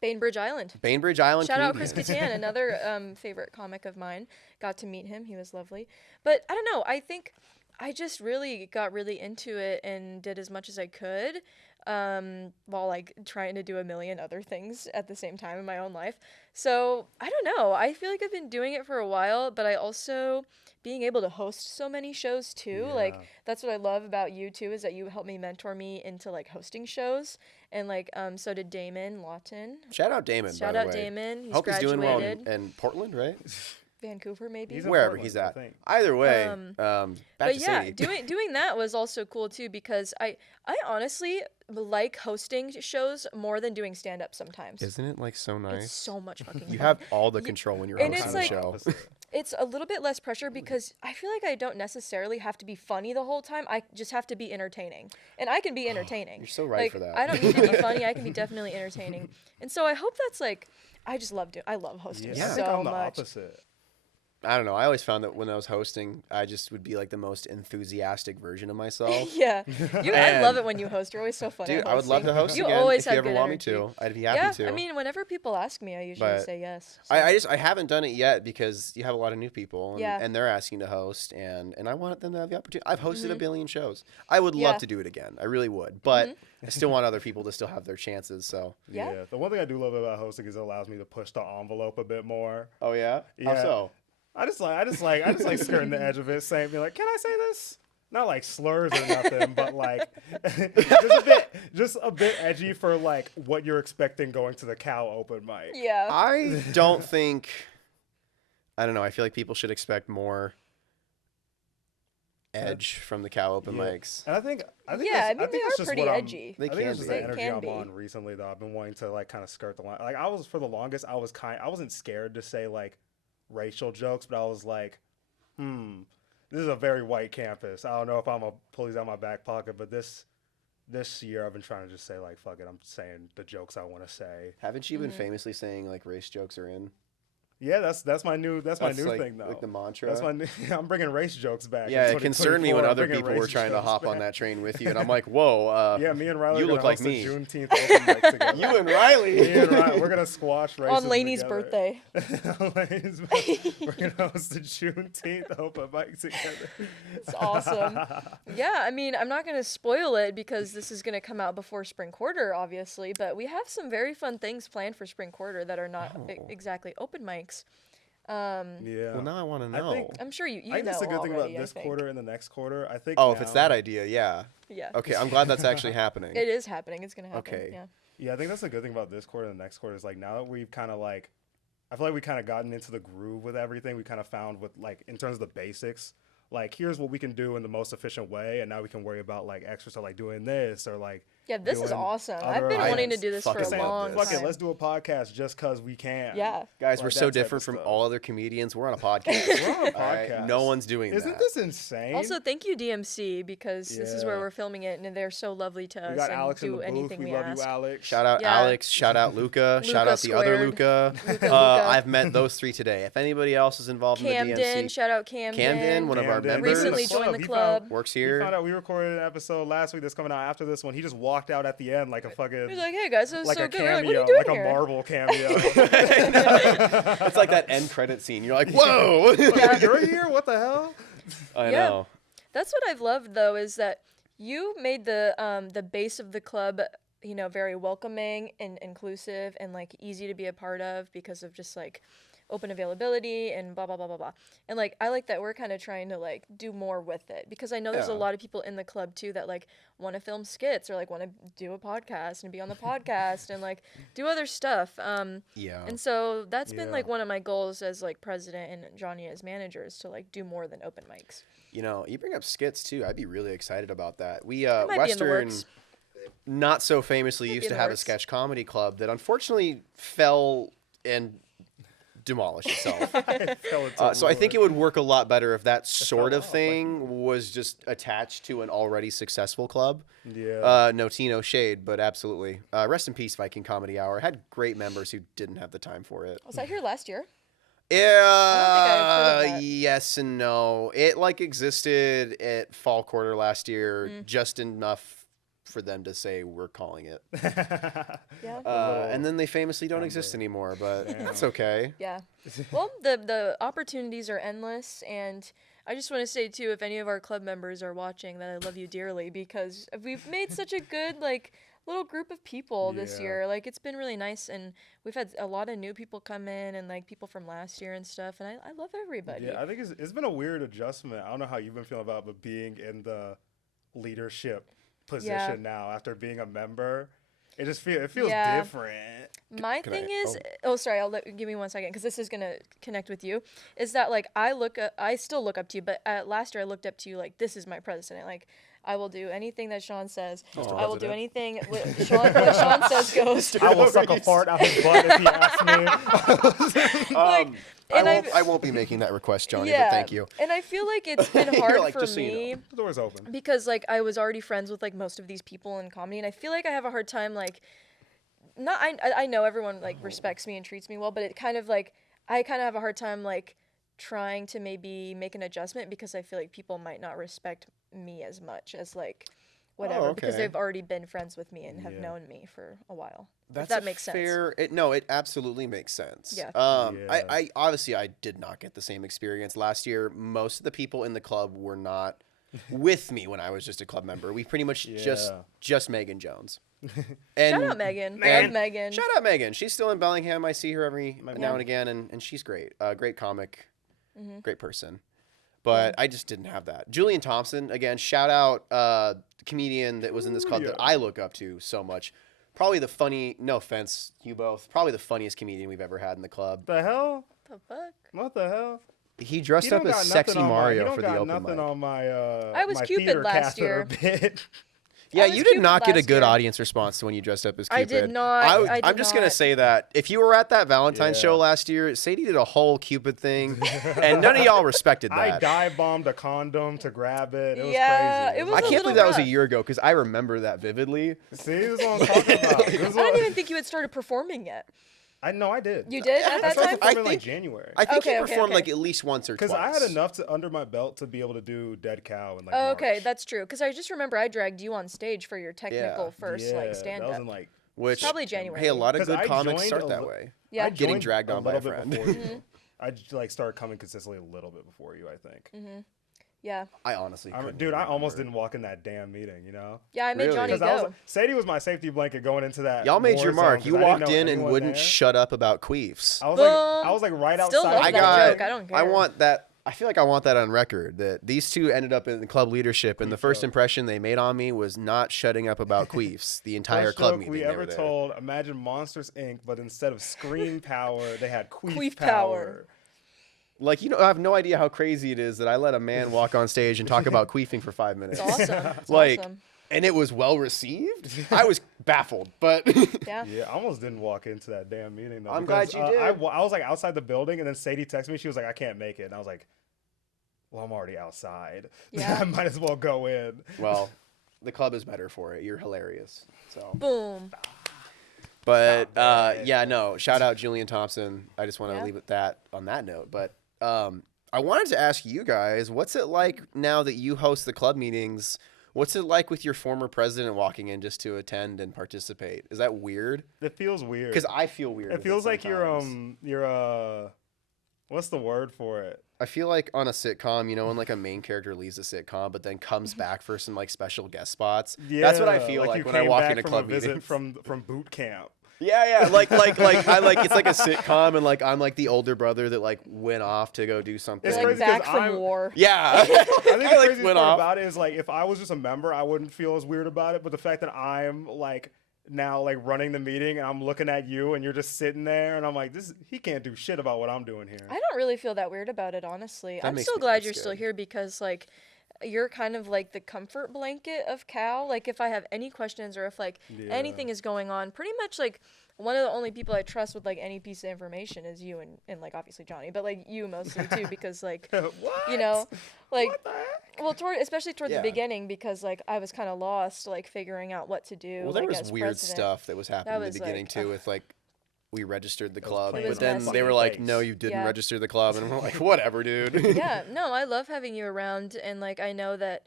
Bainbridge Island. Bainbridge Island Shout out comedians. Chris Kattan, another favorite comic of mine. Got to meet him. He was lovely. But I don't know. I think I just really got really into it and did as much as I could while like trying to do a million other things at the same time in my own life. So I don't know. I feel like I've been doing it for a while, but I also being able to host so many shows too. Yeah. Like that's what I love about you too, is that you helped me mentor me into like hosting shows. And like so did Damon Lawton. Shout out Damon. Shout by out the way. Damon. He's Hope he's doing graduated. well in Portland, right? Vancouver maybe. He's in Wherever Portland, he's I at. think. Either way, But back to yeah, Sadie. doing that was also cool too, because I honestly like hosting shows more than doing stand up sometimes. Isn't it like so nice? It's so much fucking You fun. have all the control when you're and hosting it's the like- show. It's a little bit less pressure because I feel like I don't necessarily have to be funny the whole time. I just have to be entertaining. And I can be entertaining. You're so right like, for that. I don't need to be funny. I can be definitely entertaining. And so I hope that's like, I just love I love hosting Yeah, I so think I'm the much. opposite. I don't know. I always found that when I was hosting, I just would be like the most enthusiastic version of myself. Yeah. I And- love it when you host. You're always so fun. Dude, at I would love to hosting. host You again. always If you have ever good want energy. me to, I'd be happy to. I mean, whenever people ask me, I usually But say yes. So. I haven't done it yet because you have a lot of new people and, Yeah. and they're asking to host and I want them to have the opportunity. I've hosted a billion shows. I would love Yeah. to do it again. I really would. But I still want other people to still have their chances. So Yeah. The one thing I do love about hosting is it allows me to push the envelope a bit more. Oh yeah? How Yeah. so? I just like skirting the edge of it, saying, be like, can I say this? Not like slurs or nothing, but like just a bit edgy for like what you're expecting going to the Cow open mic. Yeah. I don't think I don't know, I feel like people should expect more edge from the Cow open mics. And I think Yeah, that's- I mean, think they it's are just pretty what edgy. They I think can it's just be. the They energy can I'm be. on recently though. I've been wanting to like kind of skirt the line. Like I was for the longest, I wasn't scared to say like racial jokes, but I was like, this is a very white campus. I don't know if I'm gonna pull these out of my back pocket, but this year I've been trying to just say like, fuck it, I'm saying the jokes I want to say. Haven't you been Mm-hmm. famously saying like race jokes are in? Yeah, that's my new That's new like, thing though. like the mantra. That's my new, I'm bringing race jokes back. Yeah, in it concerned me when 2024. I'm other bringing people were race trying to jokes hop on back. that train with you, and I'm like, whoa, Yeah, me and Riley you are look gonna like host me. a Juneteenth open mic together. You and Riley. Me and Riley, we're gonna squash racism On Lainey's together. birthday. On Lainey's birthday. We're gonna host a Juneteenth open mic together. It's awesome. Yeah, I mean, I'm not going to spoil it because this is going to come out before spring quarter, obviously, but we have some very fun things planned for spring quarter that are not exactly open mics. Yeah. Well, now I want to I know. think- I'm sure you I know think that's a good thing about already, I this think. quarter and the next quarter. I think. Oh, if it's now- that idea, yeah. Yeah. Okay, I'm glad that's actually happening. It is happening. It's going to happen. Okay. Yeah. Yeah, I think that's a good thing about this quarter and the next quarter is like now that we've kind of like, I feel like we kind of gotten into the groove with everything. We kind of found with like in terms of the basics, like here's what we can do in the most efficient way, and now we can worry about like extra stuff like doing this or like. Yeah, this is doing awesome. other I've been wanting to events. do this for Fucking a love long this. Fuck time. it, let's do a podcast just cause we can. Yeah. Guys, Like we're that so type of different from stuff. all other comedians. We're on a podcast. We're on a All right? podcast. No one's doing Isn't that. this insane? Also, thank you, DMC, because this is where Yeah. we're filming it, and they're so lovely to us we got and Alex in do the booth. anything We we love ask. you, Alex. Shout out Yeah. Alex. Shout out Luca. Shout Luca out the other squared. Luca. Luca. I've met those three today. If anybody else is involved in the Camden, DMC, shout out Camden. Camden, one of our Camden. members, Recently He found- joined the he club. found- works We here. found out we recorded an episode last week that's coming out after this one. He just walked out at the end like a fucking He's like, hey guys, it was like so a good. We're like, what cameo, are you doing like here? a Marvel cameo. It's like that end credit scene. You're like, whoa. Like, you're here? What the hell? I Yeah. know. That's what I've loved though, is that you made the base of the club, you know, very welcoming and inclusive and like easy to be a part of because of just like open availability and blah blah blah blah blah. And like I like that we're kind of trying to like do more with it, because I know there's a Yeah. lot of people in the club too that like want to film skits or like want to do a podcast and be on the podcast and like do other stuff. Yeah. And so that's been Yeah. like one of my goals as like president and Johnny as manager, is to like do more than open mics. You know, you bring up skits too. I'd be really excited about that. We might be in the Western, works. not so famously, Might be used in to the have a works. sketch comedy club that unfortunately fell and demolished itself. So I think it would work a lot better if that sort of off, like- thing was just attached to an already successful club. Yeah. No tea, no shade, but absolutely. Rest in peace, Viking Comedy Hour. Had great members who didn't have the time for it. Was that here last year? Yeah, heard of that. yes and no. It like existed at fall quarter last year, Mm. just enough for them to say we're calling it. Yeah. And then they famously don't exist anymore, but that's okay. Yeah. Well, the opportunities are endless, and I just want to say too, if any of our club members are watching, that I love you dearly, because we've made such a good like little group of people this Yeah. year. Like it's been really nice, and we've had a lot of new people come in and like people from last year and stuff, and I love everybody. Yeah, I think it's been a weird adjustment. I don't know how you've been feeling about it, but being in the leadership position now after being a member, it feels Yeah. different. My Can I- thing is, sorry, give me 1 second, because this is gonna connect with you. Is that like I still look up to you, but last year I looked up to you like, this is my president. Like I will do anything that Shawn says. I will do President. anything what Shawn says goes. I will suck a fart out his butt if he asks me. Like, I and won't, I won't be making that request, Johnny, but thank you. And I feel like it's been You're hard like, for just so you me know. The door's open. because like I was already friends with like most of these people in comedy, and I feel like I have a hard time like not I know everyone like respects me and treats me well, but it kind of like I kind of have a hard time like trying to maybe make an adjustment, because I feel like people might not respect me as much as like whatever, because okay. they've already been friends with me and have Yeah. known me for a while. That's if that a makes sense. fair, No, it absolutely makes sense. Yeah. Yeah. I obviously I did not get the same experience last year. Most of the people in the club were not with me when I was just a club member. We pretty much Yeah. just Megan Jones. And Shout out Megan. Megan. Love Megan. Shout out Megan. She's still in Bellingham. I see her every Megan. now and again, and she's great. Great comic, Mm-hmm. great person. But I just didn't have that. Julian Thompson, again, shout out comedian that was in this club that Julio. I look up to so much. Probably the funny, no offense, you both, probably the funniest comedian we've ever had in the club. The hell? The fuck? What the hell? He dressed He up don't as got Sexy nothing on my- Mario he for don't the got open nothing mic. on my I was my Cupid theater last caster year. bit. Yeah, was you did Cupid not get a last good year. audience response to when you dressed up as I Cupid. did not. I I'm did just gonna not. say that if you were at that Valentine's Yeah. show last year, Sadie did a whole Cupid thing, and none of y'all respected I that. dive bombed a condom to grab it. It was Yeah, crazy. it was I a can't little believe that was a rough. year ago because I remember that vividly. See, this is what I'm talking about. This is I what- don't even think you had started performing yet. I know I did. You did at that I started time? performing in I like think- January. I think Okay, you okay, performed okay. like at least once or twice. Because I had enough under my belt to be able to do Dead Cow and like. Oh, okay, March. that's true. Because I just remember I dragged you on stage for your technical Yeah. first Yeah, like stand That was up. in like. Which Probably January. Hey, a lot of 'Cause good I comics joined start a that li- way. Yeah. I Getting joined dragged on by a little bit friend. before you. Mm-hmm. I like started coming consistently a little bit before you. I think. Yeah, I honestly, Dude, I almost didn't walk in that damn meeting. You know. yeah. I made Really? Johnny Because go. Sadie was my safety blanket going into that. Y'all made war your zone mark. 'cause You I didn't walked know in and anyone wouldn't there. shut up about queefs. I was Boom. like right Still outside. love I that got. joke. I don't I care. want that. I feel like I want that on record. That these two ended up in the club leadership, and the first joke. impression they made on me was not shutting up about queefs the entire First club joke meeting. we they ever were there. told. Imagine Monsters Inc., but instead of scream power, they had queef, Queef power. power. Like, I have no idea how crazy it is that I let a man walk on stage and talk about queefing for 5 minutes. It's awesome. It's Like, awesome. and it was well received. I was baffled, but Yeah. Yeah, I almost didn't walk into that damn meeting though. I'm glad because, you did. I was like outside the building, and then Sadie texted me. She was like, "I can't make it," and I was like, "Well, I'm already outside. Yeah. I might as well go in." well, the club is better for it. You're hilarious. So, Boom. but Stop it. yeah, no. Shout out Julian Thompson. I just want to Yeah. leave it that on that note. But I wanted to ask you guys, what's it like now that you host the club meetings What's it like with your former president walking in just to attend and participate? Is that weird? It feels weird. Because I feel weird. It feels like you're what's the word for it? I feel like on a sitcom, you know, when like a main character leaves a sitcom, but then comes back for some like special guest spots. Yeah, That's what I feel like you when I came walk back into from club a visit meetings. from boot camp. Yeah, like I like it's like a sitcom, and like I'm like the older brother that like went off to go do something. It's You're like crazy 'cause back from I'm- war. Yeah, I think the like, craziest went part off. about it is like if I was just a member, I wouldn't feel as weird about it. But the fact that I'm like now like running the meeting and I'm looking at you and you're just sitting there and I'm like, he can't do shit about what I'm doing here. I don't really feel that weird about it, honestly. I'm makes so me- glad that's you're still good. here because, like, you're kind of like the comfort blanket of Cal. Like, if I have any questions or if, like, anything is going on, pretty much, like, one of the only people I trust with, like, any piece of information is you and like, obviously Johnny, but, like, you mostly, too, because, like, What? you know, like, What the heck? well, especially toward Yeah. the beginning because, like, I was kind of lost, like, figuring out what to do, Well, there like, was as weird president. stuff that was happening in was, the beginning like, too, with like we registered the was club, plain It but was then messy. they were like, Face. "No, you didn't Yeah. register the club," and we're like, "Whatever, dude." Yeah, no, I love having you around, and like I know that,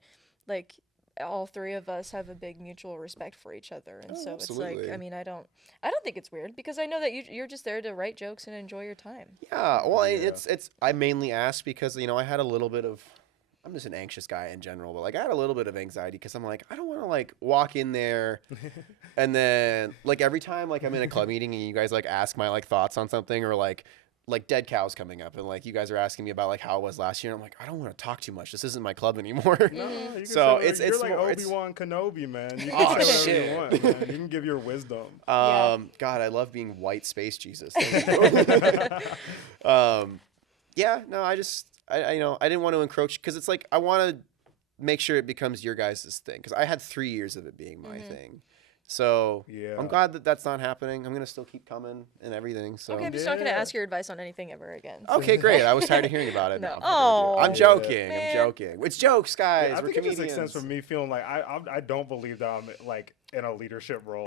like all three of us have a big mutual respect for each other, and so it's absolutely. like I mean I don't think it's weird because I know that you're just there to write jokes and enjoy your time. Yeah, well, Yeah. it's I mainly asked because you know I had a little bit of I'm just an anxious guy in general, but like I had a little bit of anxiety because I'm like I don't want to like walk in there and then like every time like I'm in a club meeting and you guys like ask my like thoughts on something or like dead cows coming up and like you guys are asking me about like how it was last year and I'm like I don't want to talk too much. This isn't my club anymore. No, you can So say it's you're like more- it's- Obi-Wan Kenobi, man. You can Oh, say whatever shit. you want, man. You can give your wisdom. Yeah. God, I love being white space Jesus. Yeah, no, I you know I didn't want to encroach because it's like I want to make sure it becomes your guys' thing because I had 3 years of it being my thing. So Yeah. I'm glad that that's not happening. I'm gonna still keep coming and everything. So Okay, I'm just not gonna Yeah. ask your advice on anything ever again. okay, great. I was tired of hearing about it. No. I'm fucking with you. I'm Oh, joking. man. I'm joking. It's jokes, guys. Yeah, I We're think it just comedians. makes sense for me feeling like I don't believe that I'm like in a leadership role.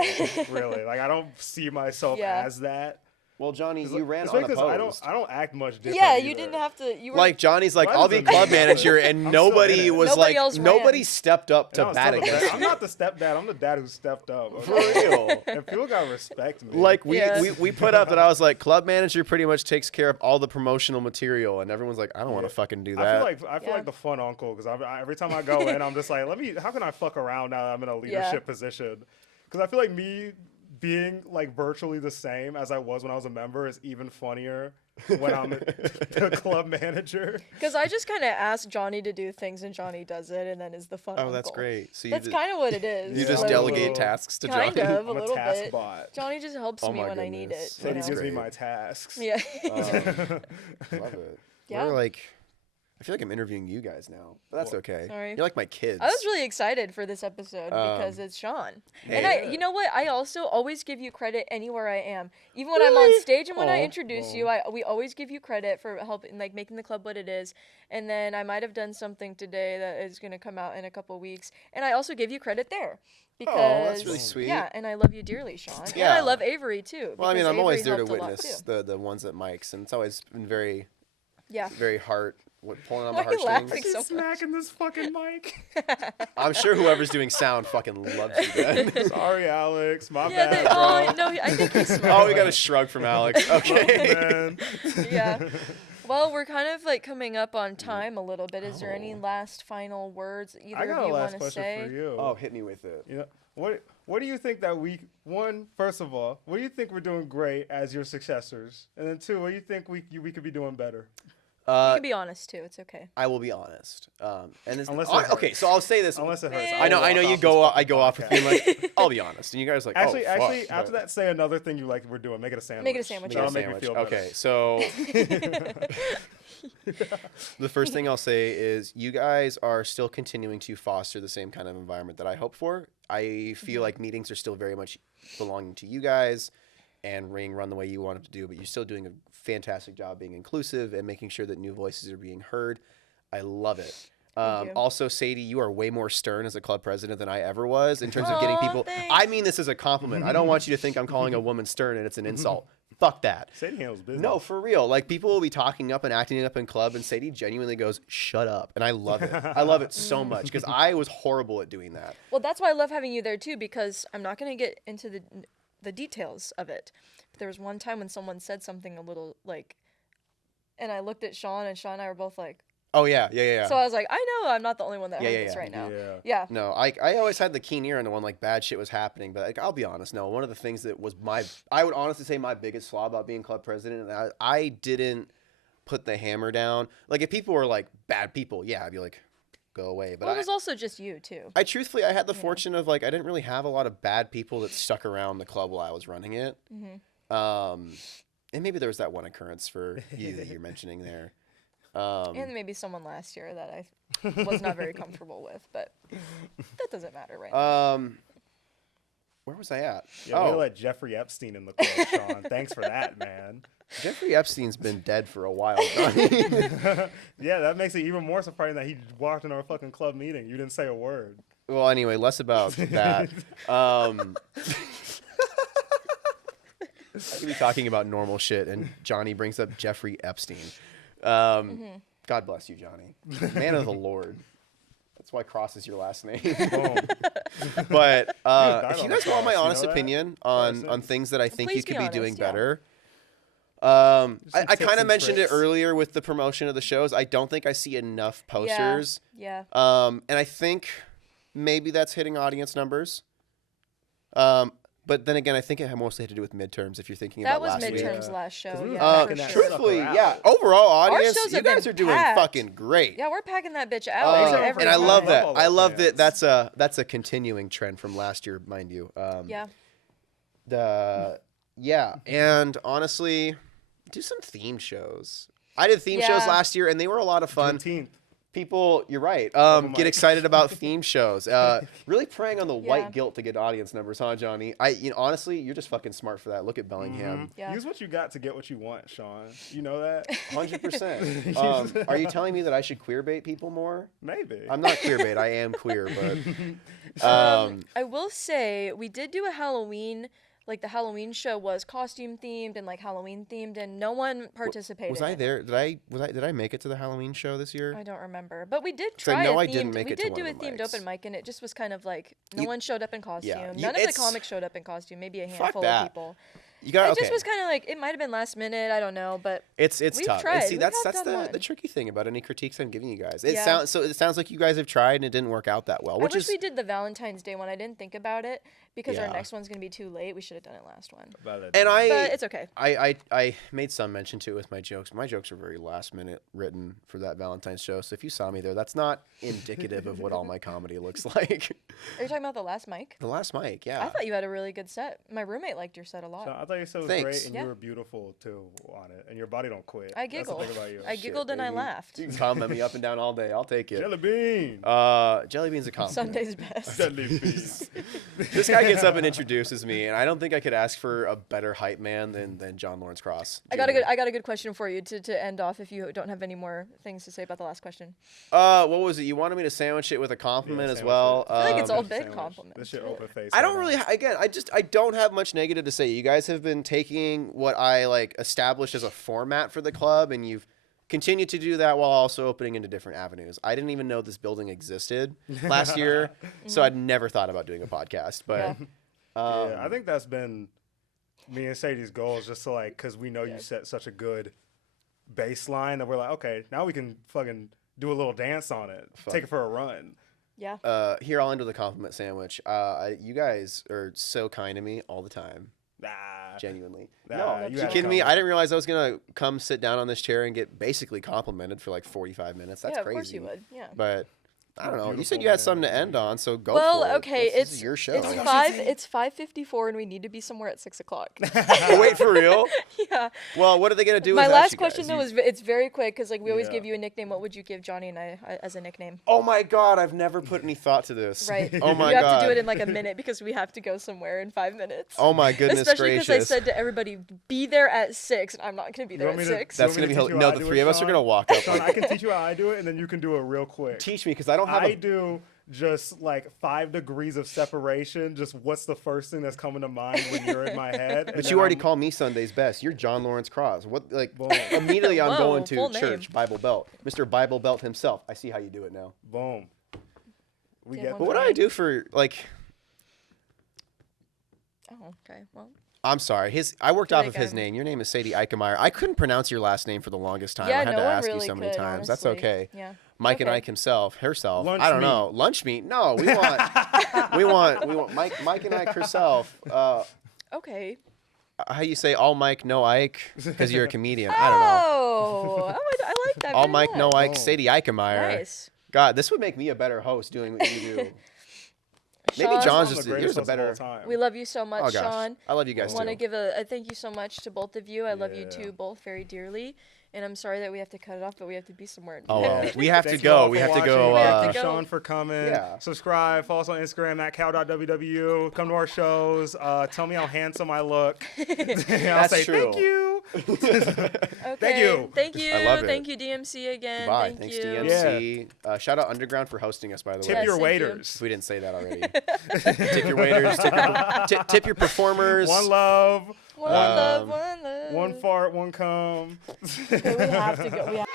Really, like I don't see myself Yeah. as that. Well, Johnny, you ran Especially unopposed. I don't act much different. Yeah, you either. didn't have to. You were Like Johnny's like, Well, I'll that be doesn't club mean manager, nothing. and I'm still nobody in it. was Nobody like, else nobody ran. stepped up to No, I'm bat still the against dad. you. I'm not the stepdad. I'm the dad who stepped up. For real. And people gotta respect me. Like Yeah. we put up that I was like, club manager pretty much takes care of all the promotional material, and everyone's like, I don't want to fucking do that. I feel Yeah. like the fun uncle because every time I go in, I'm just like, how can I fuck around now that I'm in a leadership position? Because I feel like me being like virtually the same as I was when I was a member is even funnier when I'm the club manager. because I just kind of ask Johnny to do things and Johnny does it, and then is the fun. Oh, that's uncle. great. So you That's just, kind of what it is. you just like, delegate little- tasks to kind Johnny. of a I'm a little task bit. bot. Johnny just helps Oh me my when I need goodness. it. So he You That's know? gives me great. my tasks. Yeah. Love it. Yeah. We're like, I feel like I'm interviewing you guys now, but that's Well, okay. sorry. You're like my kids. I was really excited for this episode because it's Shawn. And hey. you know what? I also always give you credit anywhere I am. Even when I'm on stage and when I Aw. introduce you, we always give you credit for helping, like making the club what it is. And then I might have done something today that is going to come out in a couple weeks. And I also give you credit there. Because, Oh, that's really sweet. Yeah, and I love you dearly, Shawn. And Yeah. I love Avery too. Well, I mean, because I'm always Avery there to helped a lot, witness too. the ones at Mike's, and it's always been very, Yeah. very pulling on Why my are you heartstrings. laughing so much? Smacking this fucking mic. I'm sure whoever's doing sound fucking loves you, Ben. Sorry, Alex. My Yeah, bad, oh, bro. no, I think he's smart. Oh, we got a shrug from Alex. Okay. Man. Yeah. Well, we're kind of like coming up on time a little bit. Is there any last final words I either got of a you last want to question say? for you. Oh, hit me with it. You know, what do you think that first of all, what do you think we're doing great as your successors? And then two, what do you think we could be doing better? You Uh, can be honest too. It's okay. I will be honest. And it's, Unless it okay, hurts. so I'll say this. Unless it hurts. Eh. I know will you walk go. off I this go off fucking with being podcast. like, I'll be honest, and you guys are like, Actually, oh, fuck. after that, say another thing you like we're doing. Make it a sandwich. Make it a sandwich, Make it a That'll make me sandwich. feel better. Okay, so the first thing I'll say is you guys are still continuing to foster the same kind of environment that I hope for. I feel like meetings are still very much belonging to you guys and run the way you want them to do, but you're still doing a fantastic job being inclusive and making sure that new voices are being heard. I love it. Thank you. Also, Sadie, you are way more stern as a club president than I ever was in terms of getting people. Thanks. I mean this as a compliment. I don't want you to think I'm calling a woman stern and it's an insult. Fuck that. Sadie handles business. No, for real. Like, people will be talking up and acting up in club, and Sadie genuinely goes, "Shut up," and I love it. I love it so much because I was horrible at doing that. Well, that's why I love having you there too, because I'm not going to get into the details of it. But there was one time when someone said something a little like, and I looked at Shawn, and Shawn and I were both like, Oh yeah. so I was like, I know I'm not the only one that heard this right now. Yeah. No, I always had the keen ear on the one like bad shit was happening, but like I'll be honest, no, one of the things that was I would honestly say my biggest flaw about being club president, I didn't put the hammer down. Like if people were like bad people, yeah, I'd be like, go away. But Well, it was also just you too. I truthfully, I had the fortune of like I didn't really have a lot of bad people that stuck around the club while I was running it. And maybe there was that one occurrence for you that you're mentioning there. And maybe someone last year that I was not very comfortable with, but that doesn't matter right now. Where was I at? Yeah, we let Jeffrey Epstein in the club, Shawn. Thanks for that, man. Jeffrey Epstein's been dead for a while, Johnny. Yeah, that makes it even more surprising that he walked into our fucking club meeting. You didn't say a word. Well, anyway, less about that. I could be talking about normal shit, and Johnny brings up Jeffrey Epstein. God bless you, Johnny. Man of the Lord. That's why Cross is your last name. Boom. But died if you on guys the want my cross, you honest know that? opinion on things that I think Please you could be be doing honest, yeah. better, Some I tips kind of and mentioned it tricks. earlier with the promotion of the shows. I don't think I see enough posters. Yeah. And I think maybe that's hitting audience numbers. But then again, I think it mostly had to do with midterms. If you're thinking That about was last week. midterms Yeah. last show. 'Cause we were Yeah, for packing that sure. Truthfully, sucker yeah. out. Overall audience, shows you have guys been are doing packed. fucking great. Yeah, we're packing that bitch out. Except every for And I time. love that. Buffalo I love that. fans. That's a continuing trend from last year, mind you. Yeah. And honestly, do some theme shows. I did theme shows Yeah. last year, and they were a lot of fun. Juneteenth. People, you're right. mic. Get excited about theme shows. Really preying on the Yeah. white guilt to get audience numbers, huh, Johnny? Honestly, you're just fucking smart for that. Look at Bellingham. Yeah. Use what you got to get what you want, Shawn. You know that? 100%. Are you telling me that I should queer bait people more? Maybe. I'm not queer bait. I am queer, but I will say we did do a Halloween. Like the Halloween show was costume themed and like Halloween themed, and no one participated. was I there? Did I make it to the Halloween show this year? I don't remember, but we did I try. know a I themed, didn't make we it to did one do a of the themed mics. open mic, and it just was kind of like no You- one showed up in costume. you- None of the it's- comics showed up in costume. Maybe a Fuck handful that. of people. You got It okay. just was kind of like it might have been last minute. I don't know, but It's We've tough. tried. And see, We that's have done the one. tricky thing about any critiques I'm giving you guys. Yeah. It sounds like you guys have tried and it didn't work out that well, I which wish is we did the Valentine's Day one. I didn't think about it because our Yeah. next one's gonna be too late. We should have done it last one. and But it's okay. I made some mention to it with my jokes. My jokes are very last minute written for that Valentine's show. So if you saw me there, that's not indicative of what all my comedy looks like. Are you talking about the last mic? The last mic, yeah. I thought you had a really good set. My roommate liked your set a lot. So I thought you said it was Thanks. great and Yeah. you were beautiful too on it, and your body don't quit. I That's the giggled. thing about you. I giggled and I baby. laughed. You can comment me up and down all day. I'll take it. Jellybean. Jellybean's a compliment. Sunday's best. Jellybean. This guy gets up and introduces me, and I don't think I could ask for a better hype man than John Lawrence Cross. I got a Jr. good question for you to end off if you don't have any more things to say about the last question. What was it? You wanted me to sandwich it with a compliment as sandwich well. it. I feel like it's all Um, big Sandwich. compliments. This shit really. open face. I don't right really. now. Again, I don't have much negative to say. You guys have been taking what I like established as a format for the club, and you've continued to do that while also opening into different avenues. I didn't even know this building existed last year, so I'd never thought about doing a podcast. But Yeah, I think that's been me and Sadie's goal is just to like, because we know you set such a good baseline that we're like, okay, now we can fucking do a little dance on it, take it for a run. Yeah. here I'll end with a compliment sandwich. You guys are so kind to me all the time. Nah, Genuinely. Nah, No, you you had a kidding me? compliment. I didn't realize I was gonna come sit down on this chair and get basically complimented for like 45 minutes. That's yeah, crazy. of course you would. Yeah. But I don't know. You said Beautiful you had man. something to end on, so go Well, for it. okay, This is it's your show. It's 5:54 and we need to be somewhere at 6 o'clock. Oh, wait, for real? Yeah. Well, what are they gonna do? My without last you question guys? though is it's very quick because like we always Yeah. give you a nickname. What would you give Johnny and I as a nickname? Oh my God, I've never put any thought to this. Right. Oh my You have God. to do it in like a minute because we have to go somewhere in 5 minutes. Oh my goodness Especially gracious. because I said to everybody, be there at 6, and I'm not gonna be there at 6. That's gonna be no. The three of us are gonna walk up. Shawn, I can teach you how I do it, and then you can do it real quick. Teach me, because I don't have. I do just like 5 degrees of separation. Just what's the first thing that's coming to mind when you're in my head? But you already call me Sunday's best. You're John Lawrence Cross. What like Boom. immediately I'm Whoa, going full to name. church, Bible Belt, Mr. Bible Belt himself. I see how you do it now. Boom. We Yeah, get one But what do Right. I do for like? Oh, okay. Well, I'm sorry. I worked off of like his I'm- name. Your name is Sadie Eichenmeyer. I couldn't pronounce your last name for the longest time. yeah, I had no to one ask really you so many could, times. That's honestly. okay. Yeah. Mike and Okay. Ike herself. Lunch I don't meat. know. Lunch meat? No, we want Mike and Ike herself. Okay. How you say all Mike, no Ike? Because you're a comedian. I don't know. Oh, I like that. All very Mike, no much. Ike, Oh. Sadie Eichenmeyer. Nice. God, this would make me a better host doing what you do. Maybe Sean, John's the just greatest here's a host of all better. time. We love you so much, Oh gosh, Shawn. I love you guys I want to too. give a thank you so much to both of you. I love you Yeah. two both very dearly. And I'm sorry that we have to cut it off, but we have to be somewhere. Oh well, Yeah. we have to Thank you all go. We for have to watching. go. Thank you, go. Shawn, for coming. Yeah. Subscribe. Follow us on Instagram at cow.www. Come to our shows. Tell me how handsome I look. I'll That's say true. thank you. Okay. Thank you. Thank you. I love it. Thank you, DMC again. Bye. Thank Thanks you. DMC. Shout out Underground for hosting us, by the Tip way. Yes, your thank you. waiters. If we didn't say that already. Tip your waiters. Tip your performers. One love. One love, one love. One fart, one cum. Okay, we have to go. We have